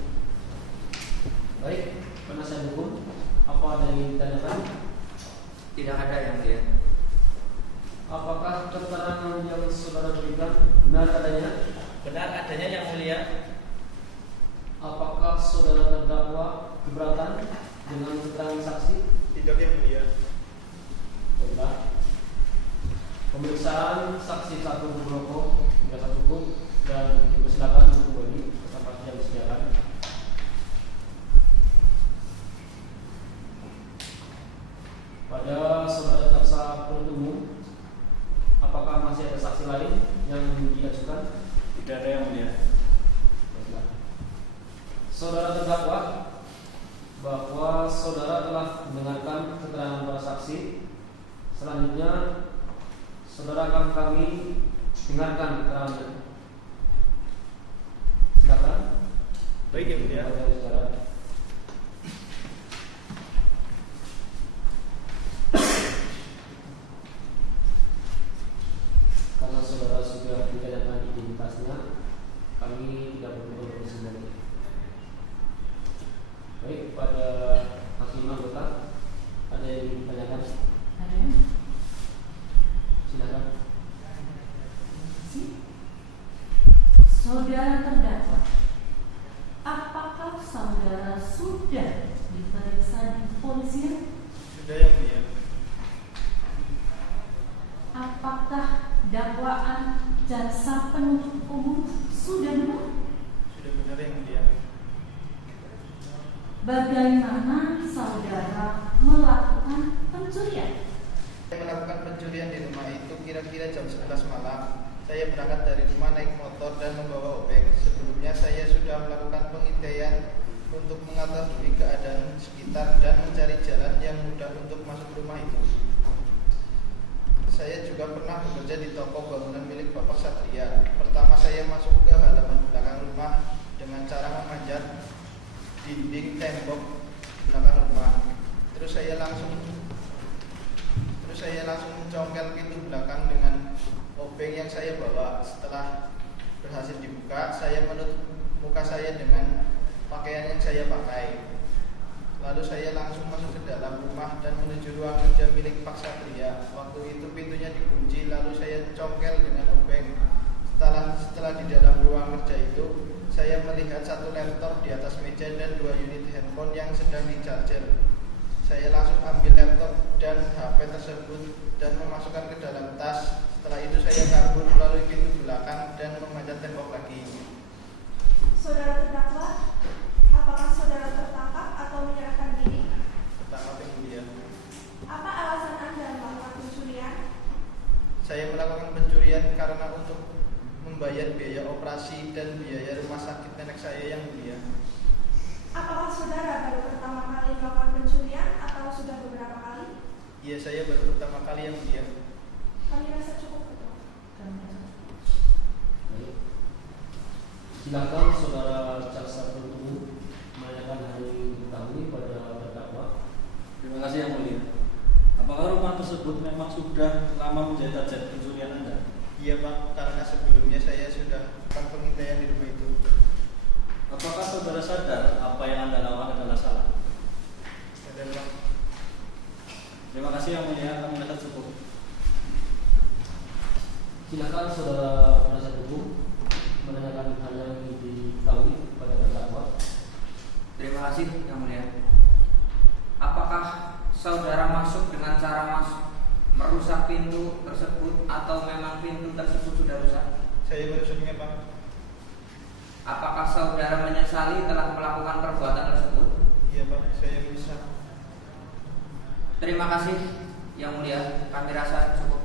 Baik, penasihat hukum, apa ada yang ditanyakan? Tidak ada yang mulia. Apakah keterangan yang saudara berikan benar adanya? Benar adanya yang mulia. Apakah saudara terdakwa keberatan dengan keterangan saksi? Tidak yang mulia. Baiklah. Pemeriksaan saksi 1 Nugroho dirasa cukup dan dipersilakan untuk kembali ke tempat yang disediakan. Pada saudara jaksa penuntut umum, apakah masih ada saksi lain yang diajukan? Tidak ada yang mulia. Baiklah. Saudara terdakwa, bahwa saudara telah mendengarkan keterangan para saksi. Selanjutnya, saudara akan kami dengarkan keterangannya. Silakan. Baik yang mulia. Karena saudara sudah ditanyakan identitasnya, kami tidak perlu berkoordinasi lagi. Baik, pada hakim anggota ada yang ditanyakan? Ada? Silakan. Saudara terdakwa, apakah saudara sudah diperiksa di polisi? Sudah yang mulia. Apakah dakwaan jaksa penuntut umum sudah benar? Sudah benar yang mulia. Bagaimana saudara melakukan pencurian? Saya melakukan pencurian di rumah itu kira-kira jam 11 malam. Saya berangkat dari rumah naik motor dan membawa obeng. Sebelumnya saya sudah melakukan pengintaian untuk mengetahui keadaan sekitar dan mencari jalan yang mudah untuk masuk rumah itu. Saya juga pernah bekerja di toko bangunan milik Bapak Satria. Pertama saya masuk ke halaman belakang rumah dengan cara memanjat dinding tembok belakang rumah. Terus saya langsung mencongkel pintu belakang dengan obeng yang saya bawa. Setelah berhasil dibuka, saya menutup muka saya dengan pakaian yang saya pakai. Lalu saya langsung masuk ke dalam rumah dan menuju ruang kerja milik Pak Satria. Waktu itu pintunya dikunci, lalu saya congkel dengan obeng. Setelah di dalam ruang kerja itu, saya melihat satu laptop di atas meja dan 2 unit handphone yang sedang di-charger. Saya langsung ambil laptop dan HP tersebut dan memasukkan ke dalam tas. Setelah itu saya kabur melalui pintu belakang dan memanjat tembok lagi. Saudara terdakwa, apakah saudara tertangkap atau menyerahkan diri? Tertangkap yang mulia. Apa alasan Anda melakukan pencurian? Saya melakukan pencurian karena untuk membayar biaya operasi dan biaya rumah sakit nenek saya yang mulia. Apakah saudara baru pertama kali melakukan pencurian atau sudah beberapa kali? Iya, saya baru pertama kali yang mulia. Kami rasa cukup betul. Baik. Silakan saudara jaksa penuntut umum menanyakan hal yang diketahui pada terdakwa. Terima kasih yang mulia. Apakah rumah tersebut memang sudah lama menjadi target pencurian Anda? Iya Pak, karena sebelumnya saya sudah melakukan pengintaian di rumah itu. Apakah saudara sadar apa yang Anda lakukan adalah salah? Sadar Pak. Terima kasih yang mulia, kami rasa cukup. Silakan saudara penasihat hukum menanyakan hal yang diketahui pada terdakwa. Terima kasih yang mulia. Apakah saudara masuk dengan cara merusak pintu tersebut atau memang pintu tersebut sudah rusak? Saya baru ingat, Pak. Apakah saudara menyesali telah melakukan perbuatan tersebut? Iya, Pak, saya menyesal. Terima kasih Yang Mulia, kami rasa cukup.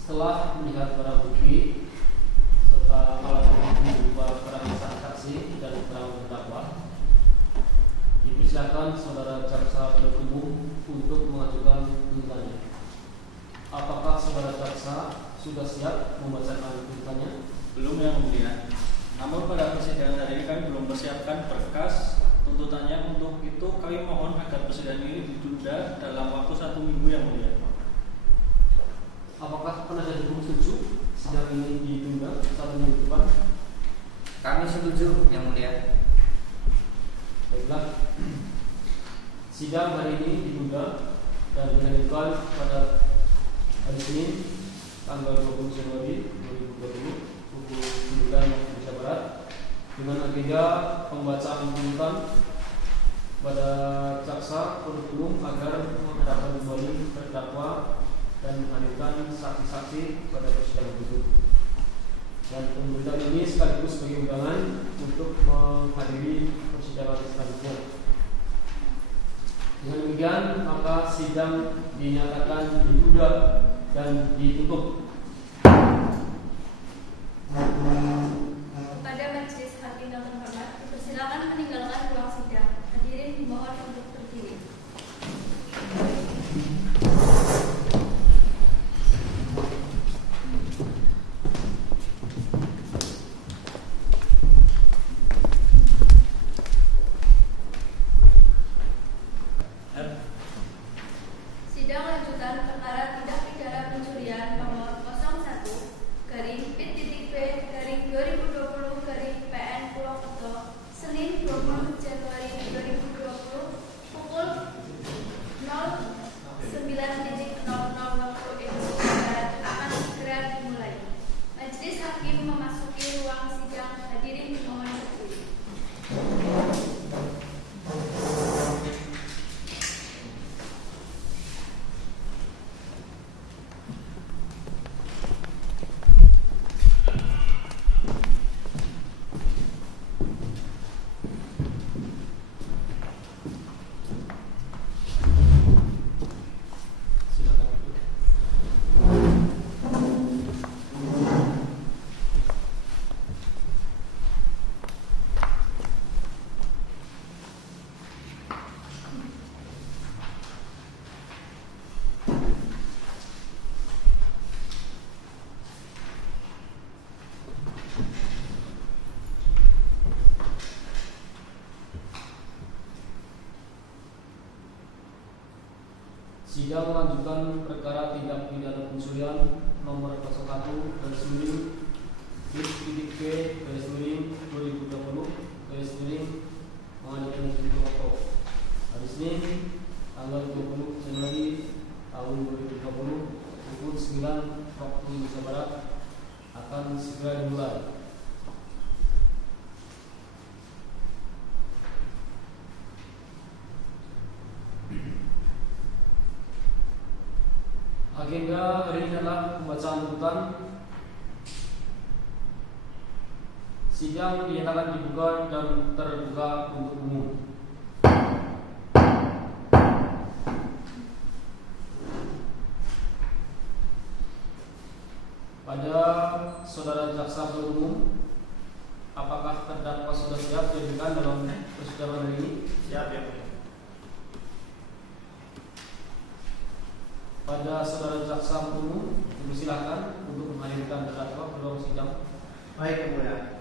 Setelah melihat barang bukti serta alat bukti berupa keterangan saksi dan keterangan terdakwa, dipersilakan saudara jaksa penuntut umum untuk mengajukan tuntutannya. Apakah saudara jaksa sudah siap membacakan tuntutannya? Belum, Yang Mulia. Namun pada persidangan hari ini kami belum mempersiapkan berkas tuntutannya. Untuk itu kami mohon agar persidangan ini ditunda dalam waktu 1 minggu, Yang Mulia. Apakah penasihat hukum setuju sidang ini ditunda 1 minggu depan? Kami setuju, Yang Mulia. Baiklah, sidang hari ini ditunda dan dilanjutkan pada hari Senin tanggal 20 Januari 2020 pukul 9 waktu Indonesia Barat dengan agenda pembacaan tuntutan pada jaksa penuntut umum agar menghadapkan kembali terdakwa dan menghadirkan saksi-saksi pada persidangan berikut. Dan tuntutan ini sekaligus sebagai undangan untuk menghadiri persidangan selanjutnya. Dengan demikian maka sidang dinyatakan ditunda dan ditutup. Kepada majelis hakim yang terhormat, dipersilakan meninggalkan ruang sidang. Hadirin dimohon untuk berdiri. Sidang lanjutan perkara tindak pidana pencurian nomor 01-P-B-2020-PN Purwokerto, Senin 20 Januari 2020 pukul 09.00 waktu Indonesia Barat akan segera dimulai. Majelis hakim memasuki ruang sidang. Hadirin dimohon berdiri. Sidang lanjutan perkara tindak pidana pencurian nomor 01-P-B-2020 Pengadilan Negeri Purwokerto, hari Senin tanggal 20 Januari tahun 2020 pukul 9 waktu Indonesia Barat akan segera dimulai. Agenda hari ini adalah pembacaan tuntutan. Sidang dinyatakan dibuka dan terbuka untuk umum. Pada saudara jaksa penuntut umum, apakah terdakwa sudah siap dihadirkan dalam persidangan hari ini? Siap, ya. Pada saudara jaksa umum, dipersilakan untuk menghadirkan terdakwa ke ruang sidang. Baik, Yang Mulia.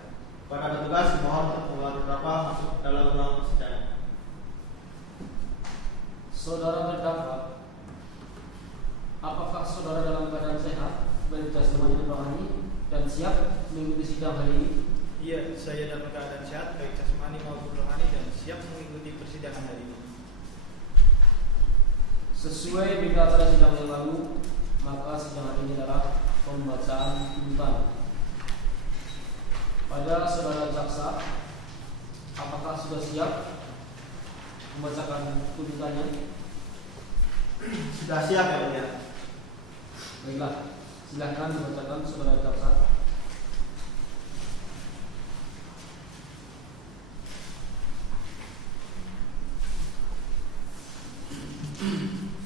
Para petugas mohon untuk terdakwa masuk dalam ruang persidangan. Saudara terdakwa, apakah saudara dalam keadaan sehat, baik jasmani dan rohani, dan siap mengikuti sidang hari ini? Iya, saya dalam keadaan sehat baik jasmani maupun rohani dan siap mengikuti persidangan hari ini. Sesuai berita acara sidang yang lalu, maka sidang hari ini adalah pembacaan tuntutan. Pada saudara jaksa, apakah sudah siap membacakan tuntutannya? Sudah siap ya mulia. Baiklah, silahkan dibacakan saudara jaksa.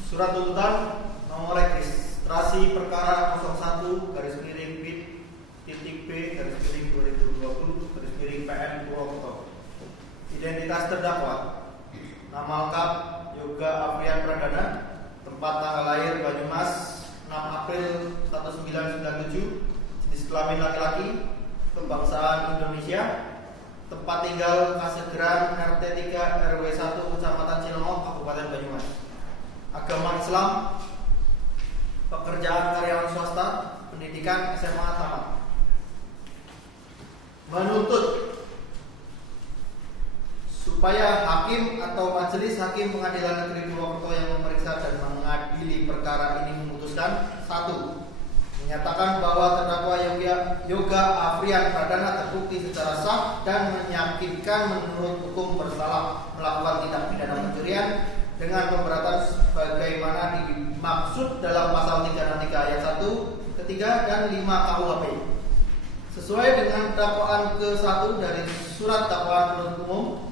Surat tuntutan nomor registrasi perkara 01-B-B-2020-PN Purwokerto. Identitas terdakwa: nama lengkap Yoga Afrian Pradana, tempat tanggal lahir Banyumas 6 April 1997, jenis kelamin laki-laki, kebangsaan Indonesia, tempat tinggal Kasegeran RT 3 RW 1 Kecamatan Cilongok Kabupaten Banyumas. Agama Islam, pekerjaan karyawan swasta, pendidikan SMA tamat. Menuntut supaya hakim atau majelis hakim pengadilan negeri Purwokerto yang memeriksa dan mengadili perkara ini memutuskan: 1. Menyatakan bahwa terdakwa Yoga Afrian Pradana terbukti secara sah dan meyakinkan menurut hukum bersalah melakukan tindak pidana pencurian dengan pemberatan sebagaimana dimaksud dalam pasal 363 ayat 1, ketiga dan 5 KUHP. Sesuai dengan dakwaan ke-1 dari surat dakwaan penuntut umum,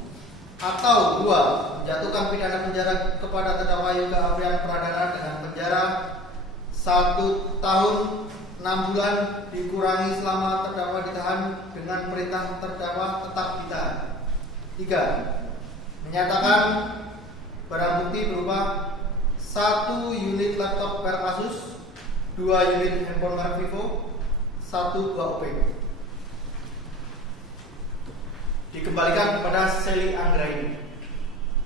atau 2. Menjatuhkan pidana penjara kepada terdakwa Yoga Afrian Pradana dengan penjara 1 tahun 6 bulan dikurangi selama terdakwa ditahan dengan perintah terdakwa tetap ditahan. 3. Menyatakan barang bukti berupa 1 unit laptop per kasus, 2 unit handphone merek Vivo, 1 buah OP. Dikembalikan kepada Seli Anggraini.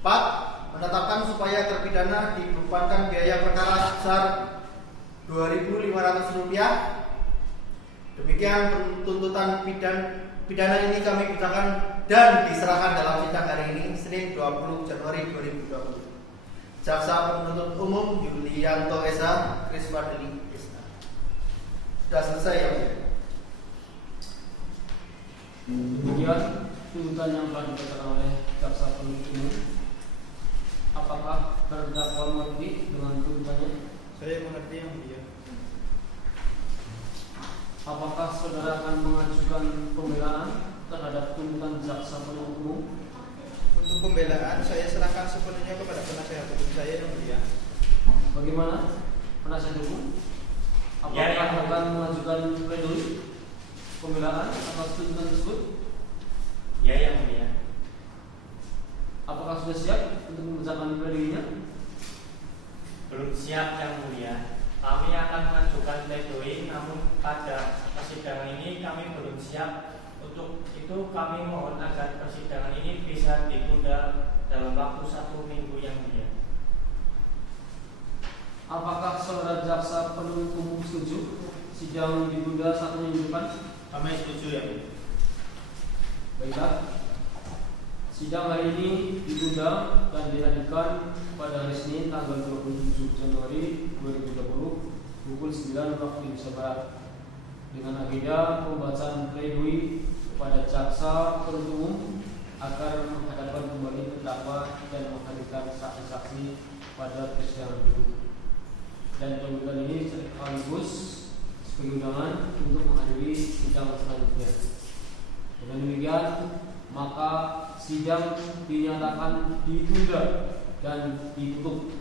4. Menetapkan supaya terpidana dibebankan biaya perkara sebesar Rp2.500. Demikian tuntutan pidana ini kami bacakan dan diserahkan dalam sidang hari ini, Senin 20 Januari 2020. Jaksa penuntut umum Yulianto Esa, Kriswadeli Isna. Sudah selesai ya? Demikian tuntutan yang telah dibacakan oleh jaksa penuntut umum. Apakah terdakwa mengerti dengan tuntutannya? Saya mengerti yang mulia. Apakah saudara akan mengajukan pembelaan terhadap tuntutan jaksa penuntut umum? Untuk pembelaan saya serahkan sepenuhnya kepada penasihat hukum saya yang mulia. Bagaimana penasihat hukum? Apakah akan mengajukan pledoi pembelaan atas tuntutan tersebut? Ya, yang mulia. Apakah sudah siap untuk membacakan pledoinya? Belum siap, yang mulia. Kami akan mengajukan pledoi, namun pada persidangan ini kami belum siap. Untuk itu kami mohon agar persidangan ini bisa ditunda dalam waktu 1 minggu, yang mulia. Apakah saudara jaksa penuntut umum setuju sidang ditunda 1 minggu depan? Kami setuju ya. Baiklah. Sidang hari ini ditunda dan dilanjutkan pada hari Senin tanggal 27 Januari 2020 pukul 9 waktu Indonesia Barat dengan agenda pembacaan pledoi kepada jaksa penuntut umum agar menghadapkan kembali terdakwa dan menghadirkan saksi-saksi pada persidangan berikut. Dan tuntutan ini sekaligus sebagai undangan untuk menghadiri sidang selanjutnya. Dengan demikian, maka sidang dinyatakan ditunda dan ditutup.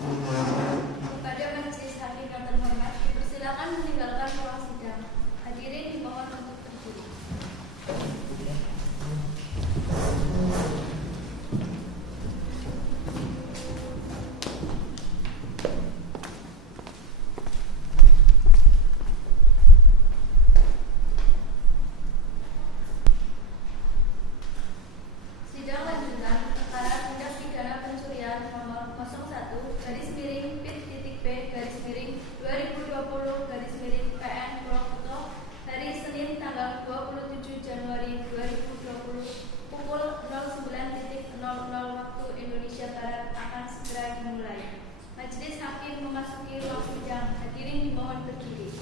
Kepada majelis hakim yang terhormat, dipersilakan meninggalkan ruang sidang. Hadirin dimohon untuk berdiri. Sidang lanjutan perkara tindak pidana pencurian nomor 01-B-P-2020-PN Purwokerto hari Senin tanggal 27 Januari 2020 pukul 09.00 waktu Indonesia Barat akan segera dimulai. Majelis hakim memasuki ruang sidang. Hadirin dimohon berdiri.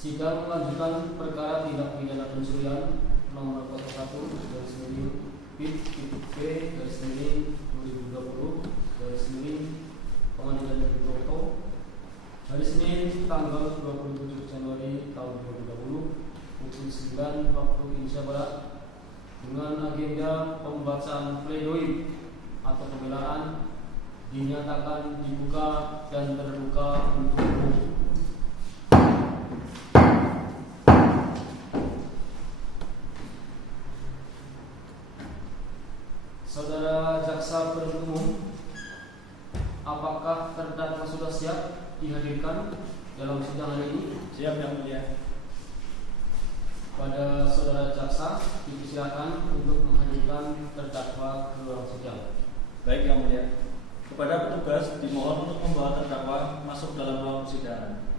Sidang melanjutkan perkara tindak pidana pencurian nomor 01/B/B/2020 Pengadilan Negeri Purwokerto hari Senin tanggal 27 Januari tahun 2020 pukul 9 waktu Indonesia Barat dengan agenda pembacaan pledoi atau pembelaan dinyatakan dibuka dan terbuka untuk umum. Saudara jaksa penuntut umum, apakah terdakwa sudah siap dihadirkan dalam sidang hari ini? Siap, Yang Mulia. Pada saudara jaksa dipersilakan untuk menghadirkan terdakwa ke ruang sidang. Baik, Yang Mulia. Kepada petugas dimohon untuk membawa terdakwa masuk dalam ruang persidangan.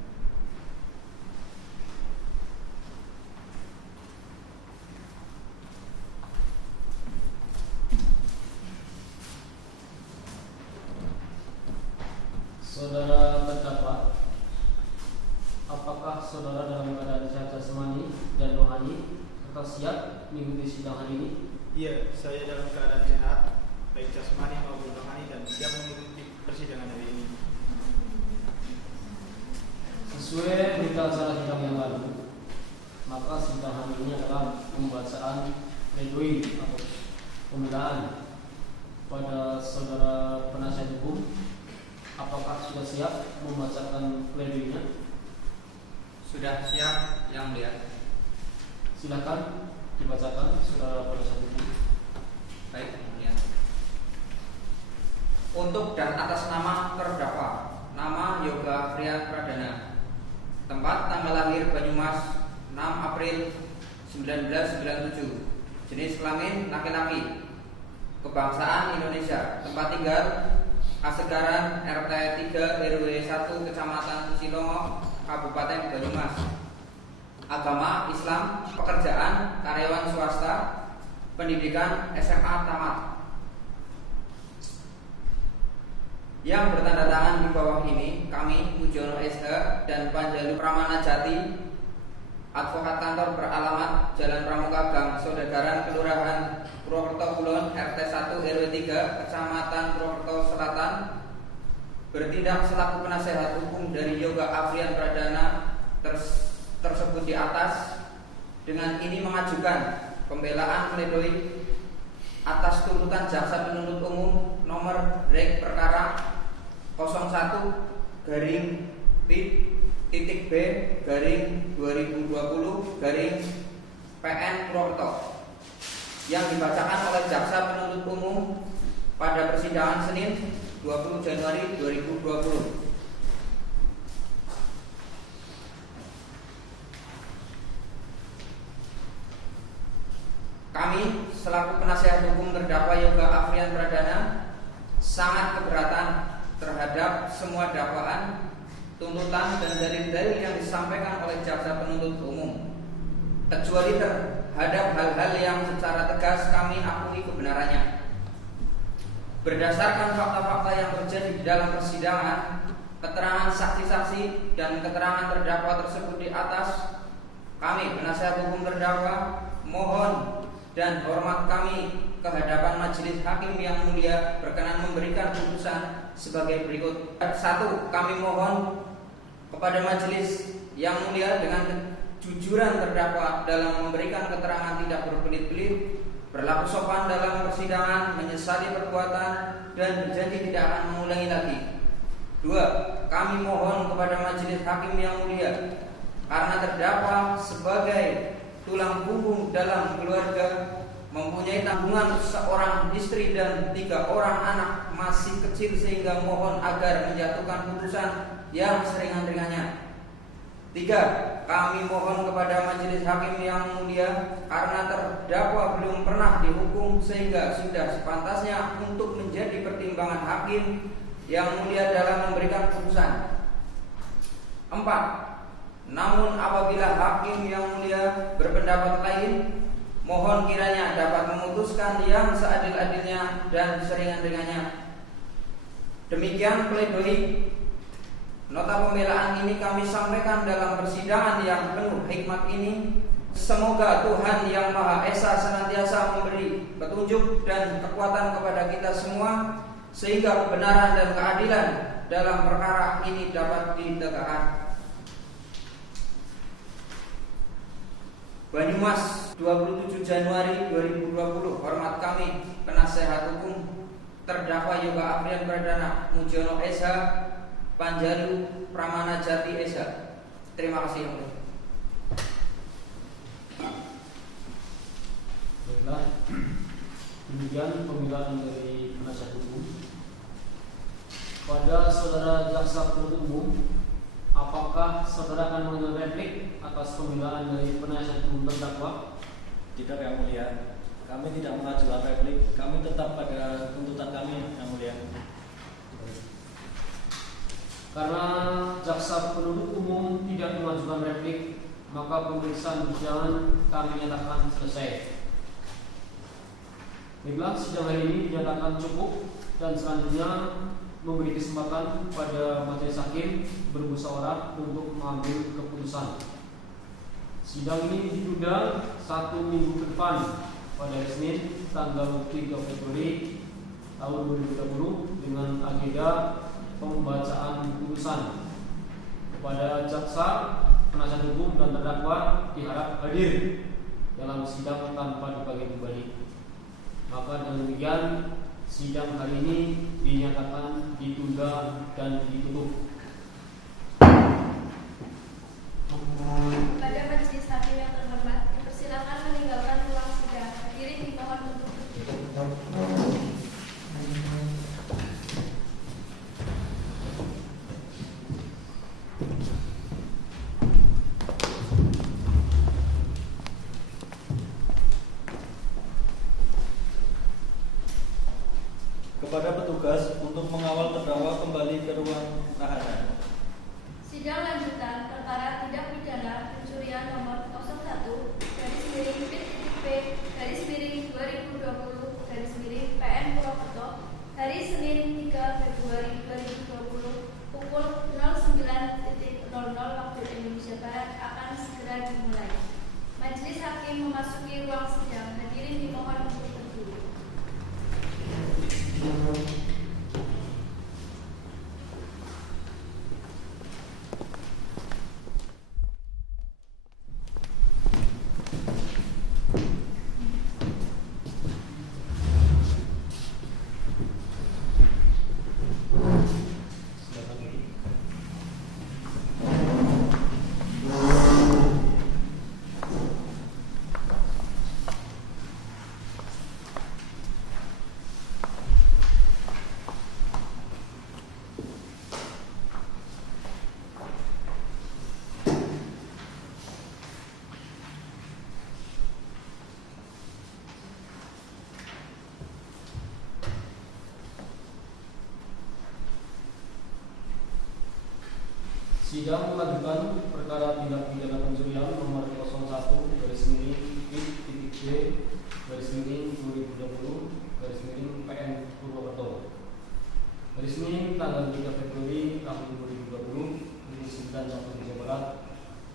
Saudara terdakwa, apakah saudara dalam keadaan sehat jasmani dan rohani serta siap mengikuti sidang hari ini? Iya, saya dalam keadaan sehat, baik jasmani maupun rohani dan siap mengikuti persidangan hari ini. Sesuai berita acara sidang yang lalu, maka sidang hari ini adalah pembacaan pledoi atau pembelaan pada saudara penasihat hukum. Apakah sudah siap membacakan pledoinya? Sudah siap, Yang Mulia. Silakan dibacakan saudara penasihat hukum. Baik, Yang Mulia. Untuk dan atas nama terdakwa, nama Yoga Frian Pradana, tempat tanggal lahir Banyumas 6 April 1997, jenis kelamin laki-laki, kebangsaan Indonesia, tempat tinggal Asegaran RT 3 RW 1 Kecamatan Cilongok Kabupaten Banyumas, agama Islam, pekerjaan karyawan swasta, pendidikan SMA tamat. Yang bertanda tangan di bawah ini kami Pujono SH dan Panjalu Pramana Jati, advokat kantor beralamat Jalan Pramuka Gang Sodegaran, Kelurahan Purwokerto Kulon, RT 1 RW 3 Kecamatan Purwokerto Selatan, bertindak selaku penasehat hukum dari Yoga Afrian Pradana tersebut di atas, dengan ini mengajukan pembelaan pledoi atas tuntutan jaksa penuntut umum nomor rek perkara 01-B/2020-PN Purwokerto yang dibacakan oleh jaksa penuntut umum pada persidangan Senin 20 Januari 2020. Kami selaku penasihat hukum terdakwa Yoga Afrian Pradana sangat keberatan terhadap semua dakwaan, tuntutan dan dalil-dalil yang disampaikan oleh jaksa penuntut umum, kecuali terhadap hal-hal yang secara tegas kami akui kebenarannya. Berdasarkan fakta-fakta yang terjadi di dalam persidangan, keterangan saksi-saksi dan keterangan terdakwa tersebut di atas, kami penasihat hukum terdakwa mohon dan hormat kami ke hadapan majelis hakim yang mulia berkenan memberikan putusan sebagai berikut. 1. Kami mohon kepada majelis yang mulia dengan kejujuran terdakwa dalam memberikan keterangan tidak berbelit-belit, berlaku sopan dalam persidangan, menyesali perbuatan dan berjanji tidak akan mengulangi lagi. 2. Kami mohon kepada majelis hakim yang mulia, karena terdakwa sebagai tulang punggung dalam keluarga, mempunyai tanggungan seorang istri dan 3 orang anak masih kecil, sehingga mohon agar menjatuhkan putusan yang seringan-ringannya. 3. Kami mohon kepada majelis hakim yang mulia, karena terdakwa belum pernah dihukum sehingga sudah sepantasnya untuk menjadi pertimbangan hakim yang mulia dalam memberikan putusan. 4. Namun apabila hakim yang mulia berpendapat lain, mohon kiranya dapat memutuskan yang seadil-adilnya dan seringan-ringannya. Demikian pledoi Nota pembelaan ini kami sampaikan dalam persidangan yang penuh hikmat ini. Semoga Tuhan Yang Maha Esa senantiasa memberi petunjuk dan kekuatan kepada kita semua, sehingga kebenaran dan keadilan dalam perkara ini dapat ditegakkan. Banyumas, 27 Januari 2020. Hormat kami, penasehat hukum terdakwa Yoga Afrian Pradana Mujiono SH, Panjalu Pramana Jati SH. Terima kasih yang mulia. Baiklah, demikian pembelaan dari penasihat hukum. Pada saudara jaksa penuntut umum, apakah saudara akan mengambil replik atas pembelaan dari penasihat hukum terdakwa? Tidak, Yang Mulia. Kami tidak mengajukan replik. Kami tetap pada tuntutan kami, Yang Mulia. Karena jaksa penuntut umum tidak mengajukan replik, maka pemeriksaan persidangan kami nyatakan selesai. Baiklah, sidang hari ini dinyatakan cukup dan selanjutnya memberi kesempatan pada majelis hakim bermusyawarah untuk mengambil keputusan. Sidang ini ditunda 1 minggu ke depan pada hari Senin tanggal 3 Februari tahun 2020 dengan agenda pembacaan putusan. Kepada jaksa, penasihat hukum dan terdakwa diharap hadir dalam sidang tanpa dibagi kembali. Maka dengan demikian sidang hari ini dinyatakan ditunda dan ditutup. Pada majelis hakim yang terhormat, dipersilakan meninggalkan ruang sidang. Hadirin dimohon untuk berdiri. Kepada petugas untuk mengawal terdakwa kembali ke ruang tahanan. Sidang lanjutan perkara tindak pidana pencurian nomor 01-P-2020-PN Purwokerto hari Senin 3 Februari 2020 pukul 09.00 waktu Indonesia Barat akan segera dimulai. Majelis hakim memasuki ruang sidang. Hadirin dimohon untuk berdiri. Sidang mengajukan perkara tindak pidana pencurian nomor 01-B-2020-PN Purwokerto hari Senin tanggal 3 Februari tahun 2020 pukul 9 waktu Indonesia Barat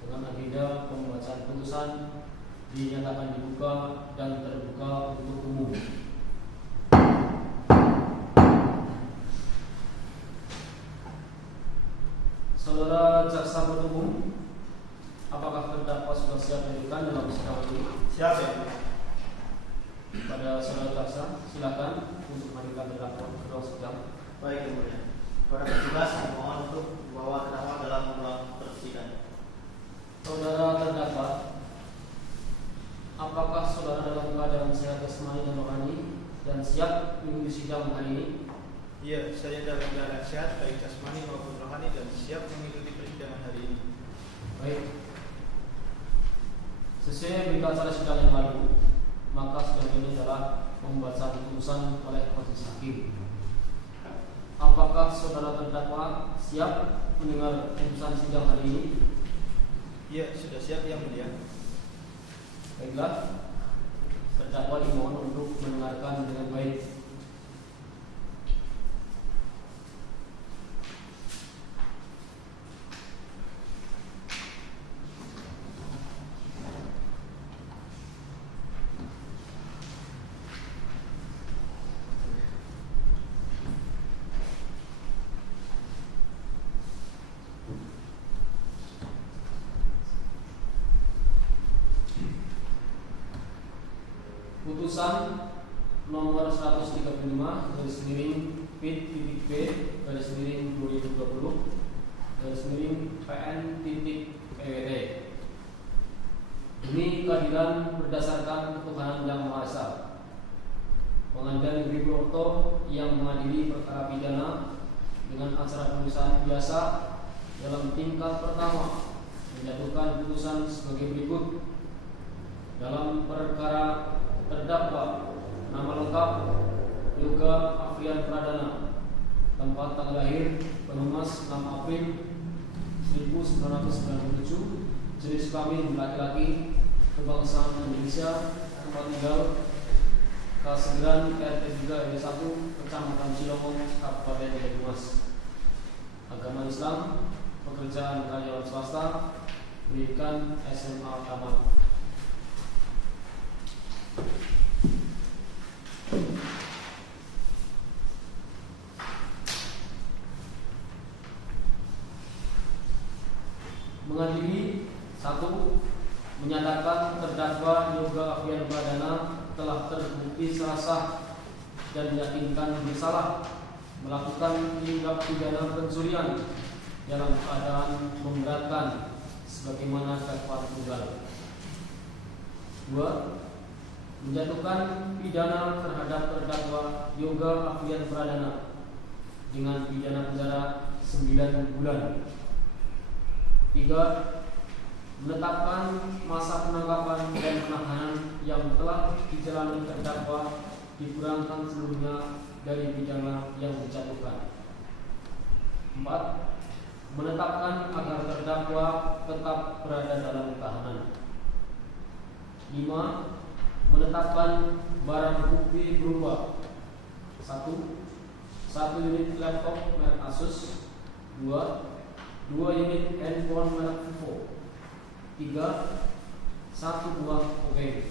dengan agenda pembacaan putusan dinyatakan dibuka dan terbuka untuk umum. Saudara jaksa penuntut umum, apakah terdakwa sudah siap dihadirkan dalam sidang ini? Siap, ya. Pada saudara jaksa, silakan untuk menghadirkan terdakwa ke ruang sidang. Baik, Yang Mulia. Para petugas mohon untuk membawa terdakwa dalam ruang persidangan. Saudara terdakwa, apakah saudara dalam keadaan sehat jasmani dan rohani dan siap mengikuti sidang hari ini? Iya, saya dalam keadaan sehat baik jasmani maupun rohani dan siap mengikuti persidangan hari ini. Baik. Sesuai berita acara sidang yang lalu, maka sidang ini adalah pembacaan putusan oleh majelis hakim. Apakah saudara terdakwa siap mendengar putusan sidang hari ini? Iya, sudah siap, Yang Mulia. Baiklah, terdakwa dimohon untuk mendengarkan dengan baik. Keputusan nomor 135/2020/PN.PWT demi keadilan berdasarkan ketuhanan yang Maha Esa. Pengadilan Negeri Purwokerto yang mengadili perkara pidana dengan acara pemeriksaan biasa dalam tingkat pertama menjatuhkan putusan sebagai berikut. Dalam perkara terdakwa nama lengkap Yoga Afrian Pradana, tempat tanggal lahir Banyumas 6 April 1997, jenis kelamin laki-laki, kebangsaan Indonesia, tempat tinggal Kasegeran RT 3 RW 1 Kecamatan Cilongong, Kabupaten Banyumas. Agama Islam, pekerjaan karyawan swasta, pendidikan SMA tamat. Mengadili 1. Menyatakan terdakwa Yoga Afrian Pradana telah terbukti sah dan meyakinkan bersalah melakukan tindak pidana pencurian dalam keadaan memberatkan sebagaimana dakwaan tunggal. 2. Menjatuhkan pidana terhadap terdakwa Yoga Afrian Pradana dengan pidana penjara 9 bulan. 3. Menetapkan masa penangkapan dan penahanan yang telah dijalani terdakwa dikurangkan seluruhnya dari pidana yang dijatuhkan. 4. Menetapkan agar terdakwa tetap berada dalam tahanan. 5. Menetapkan barang bukti berupa 1 unit laptop merek Asus, 2 unit handphone merek Vivo, 3 1 buah kokain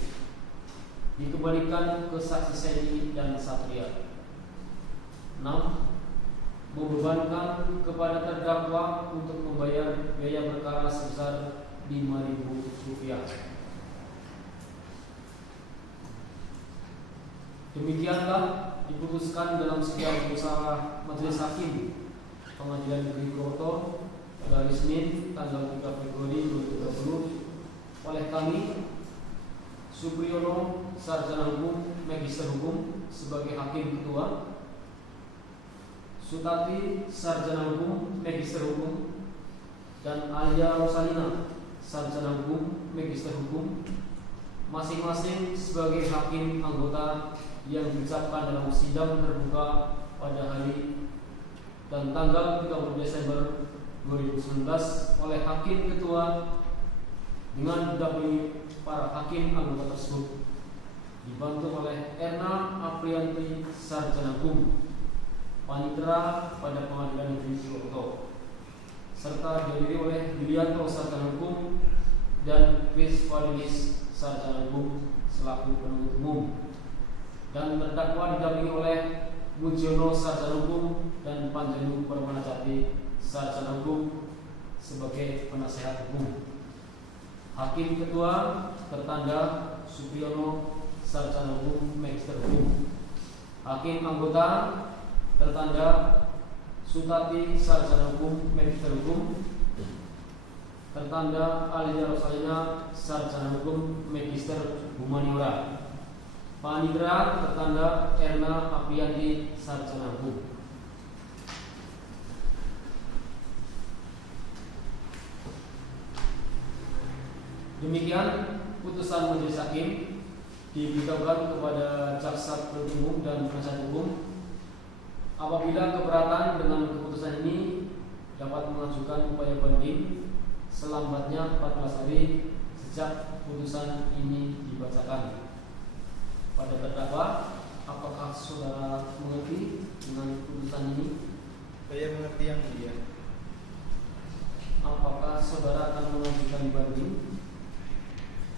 dikembalikan ke saksi Seni dan Satria. 6. Membebankan kepada terdakwa untuk membayar biaya perkara sebesar Rp5.000. Demikianlah diputuskan dalam sidang musyawarah Majelis Hakim Pengadilan Negeri Purwokerto pada hari Senin tanggal 3 Februari 2020 oleh kami, Supriyono Sarjana Hukum Magister Hukum sebagai Hakim Ketua, Sutati Sarjana Hukum Magister Hukum, dan Alia Rosalina Sarjana Hukum Magister Hukum, masing-masing sebagai hakim anggota yang diucapkan dalam sidang terbuka pada hari dan tanggal 30 Desember 2019 oleh Hakim Ketua dengan didampingi para hakim anggota tersebut, dibantu oleh Erna Aprianti Sarjana Hukum, Panitera pada Pengadilan Negeri Purwokerto, serta dihadiri oleh Yulianto Sarjana Hukum dan Chris Fadilis Sarjana Hukum selaku penuntut umum, dan terdakwa didampingi oleh Mujiono Sarjana Hukum dan Panjenu Permanajati Sarjana Hukum sebagai penasehat hukum. Hakim Ketua tertanda Supriyono Sarjana Hukum Magister Hukum. Hakim anggota tertanda Sutati Sarjana Hukum Magister Hukum, tertanda Alia Rosalina Sarjana Hukum Magister Humaniora. Panitera tertanda Erna Aprianti Sarjana Hukum. Demikian putusan Majelis Hakim diberitahukan kepada jaksa penuntut umum dan penasihat hukum. Apabila keberatan dengan keputusan ini, dapat mengajukan upaya banding selambatnya 14 hari sejak putusan ini dibacakan. Pada terdakwa, apakah saudara mengerti dengan putusan ini? Saya mengerti yang mulia. Apakah saudara akan mengajukan banding?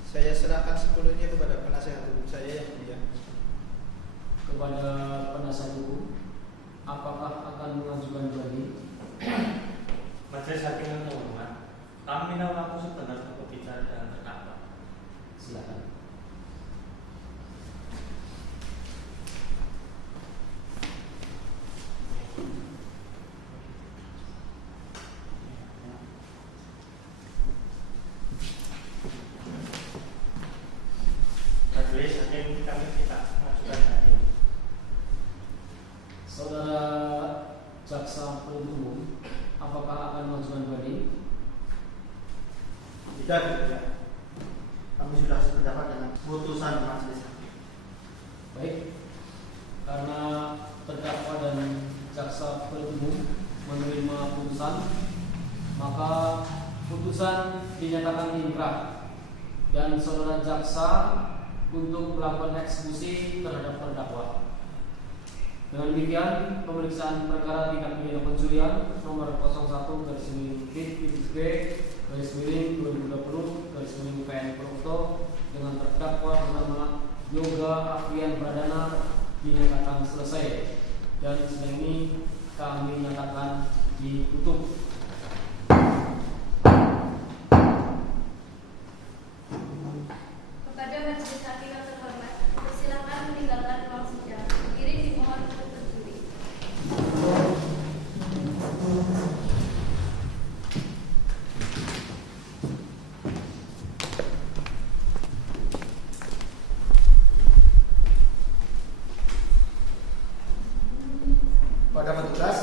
Saya serahkan sepenuhnya kepada penasihat hukum saya yang mulia. Kepada penasihat hukum, apakah akan mengajukan banding? Majelis Hakim yang terhormat, kami minta waktu sebentar untuk bicara dengan terdakwa. Silakan. Saudara jaksa penuntut umum, apakah akan mengajukan banding? Tidak, tidak. Kami sudah sependapat dengan putusan majelis hakim. Baik, karena terdakwa dan jaksa penuntut umum menerima putusan, maka putusan dinyatakan inkrah dan saudara jaksa untuk melakukan eksekusi terhadap terdakwa. Dengan demikian, pemeriksaan perkara tindak pidana pencurian nomor 01/B/2020/PN Purwokerto dengan terdakwa bernama Yoga Afrian Pradana dinyatakan selesai dan sidang ini kami nyatakan ditutup. Kepada majelis hakim yang terhormat, persilakan meninggalkan ruang sidang. Berdiri dimohon untuk berdiri. Pada petugas,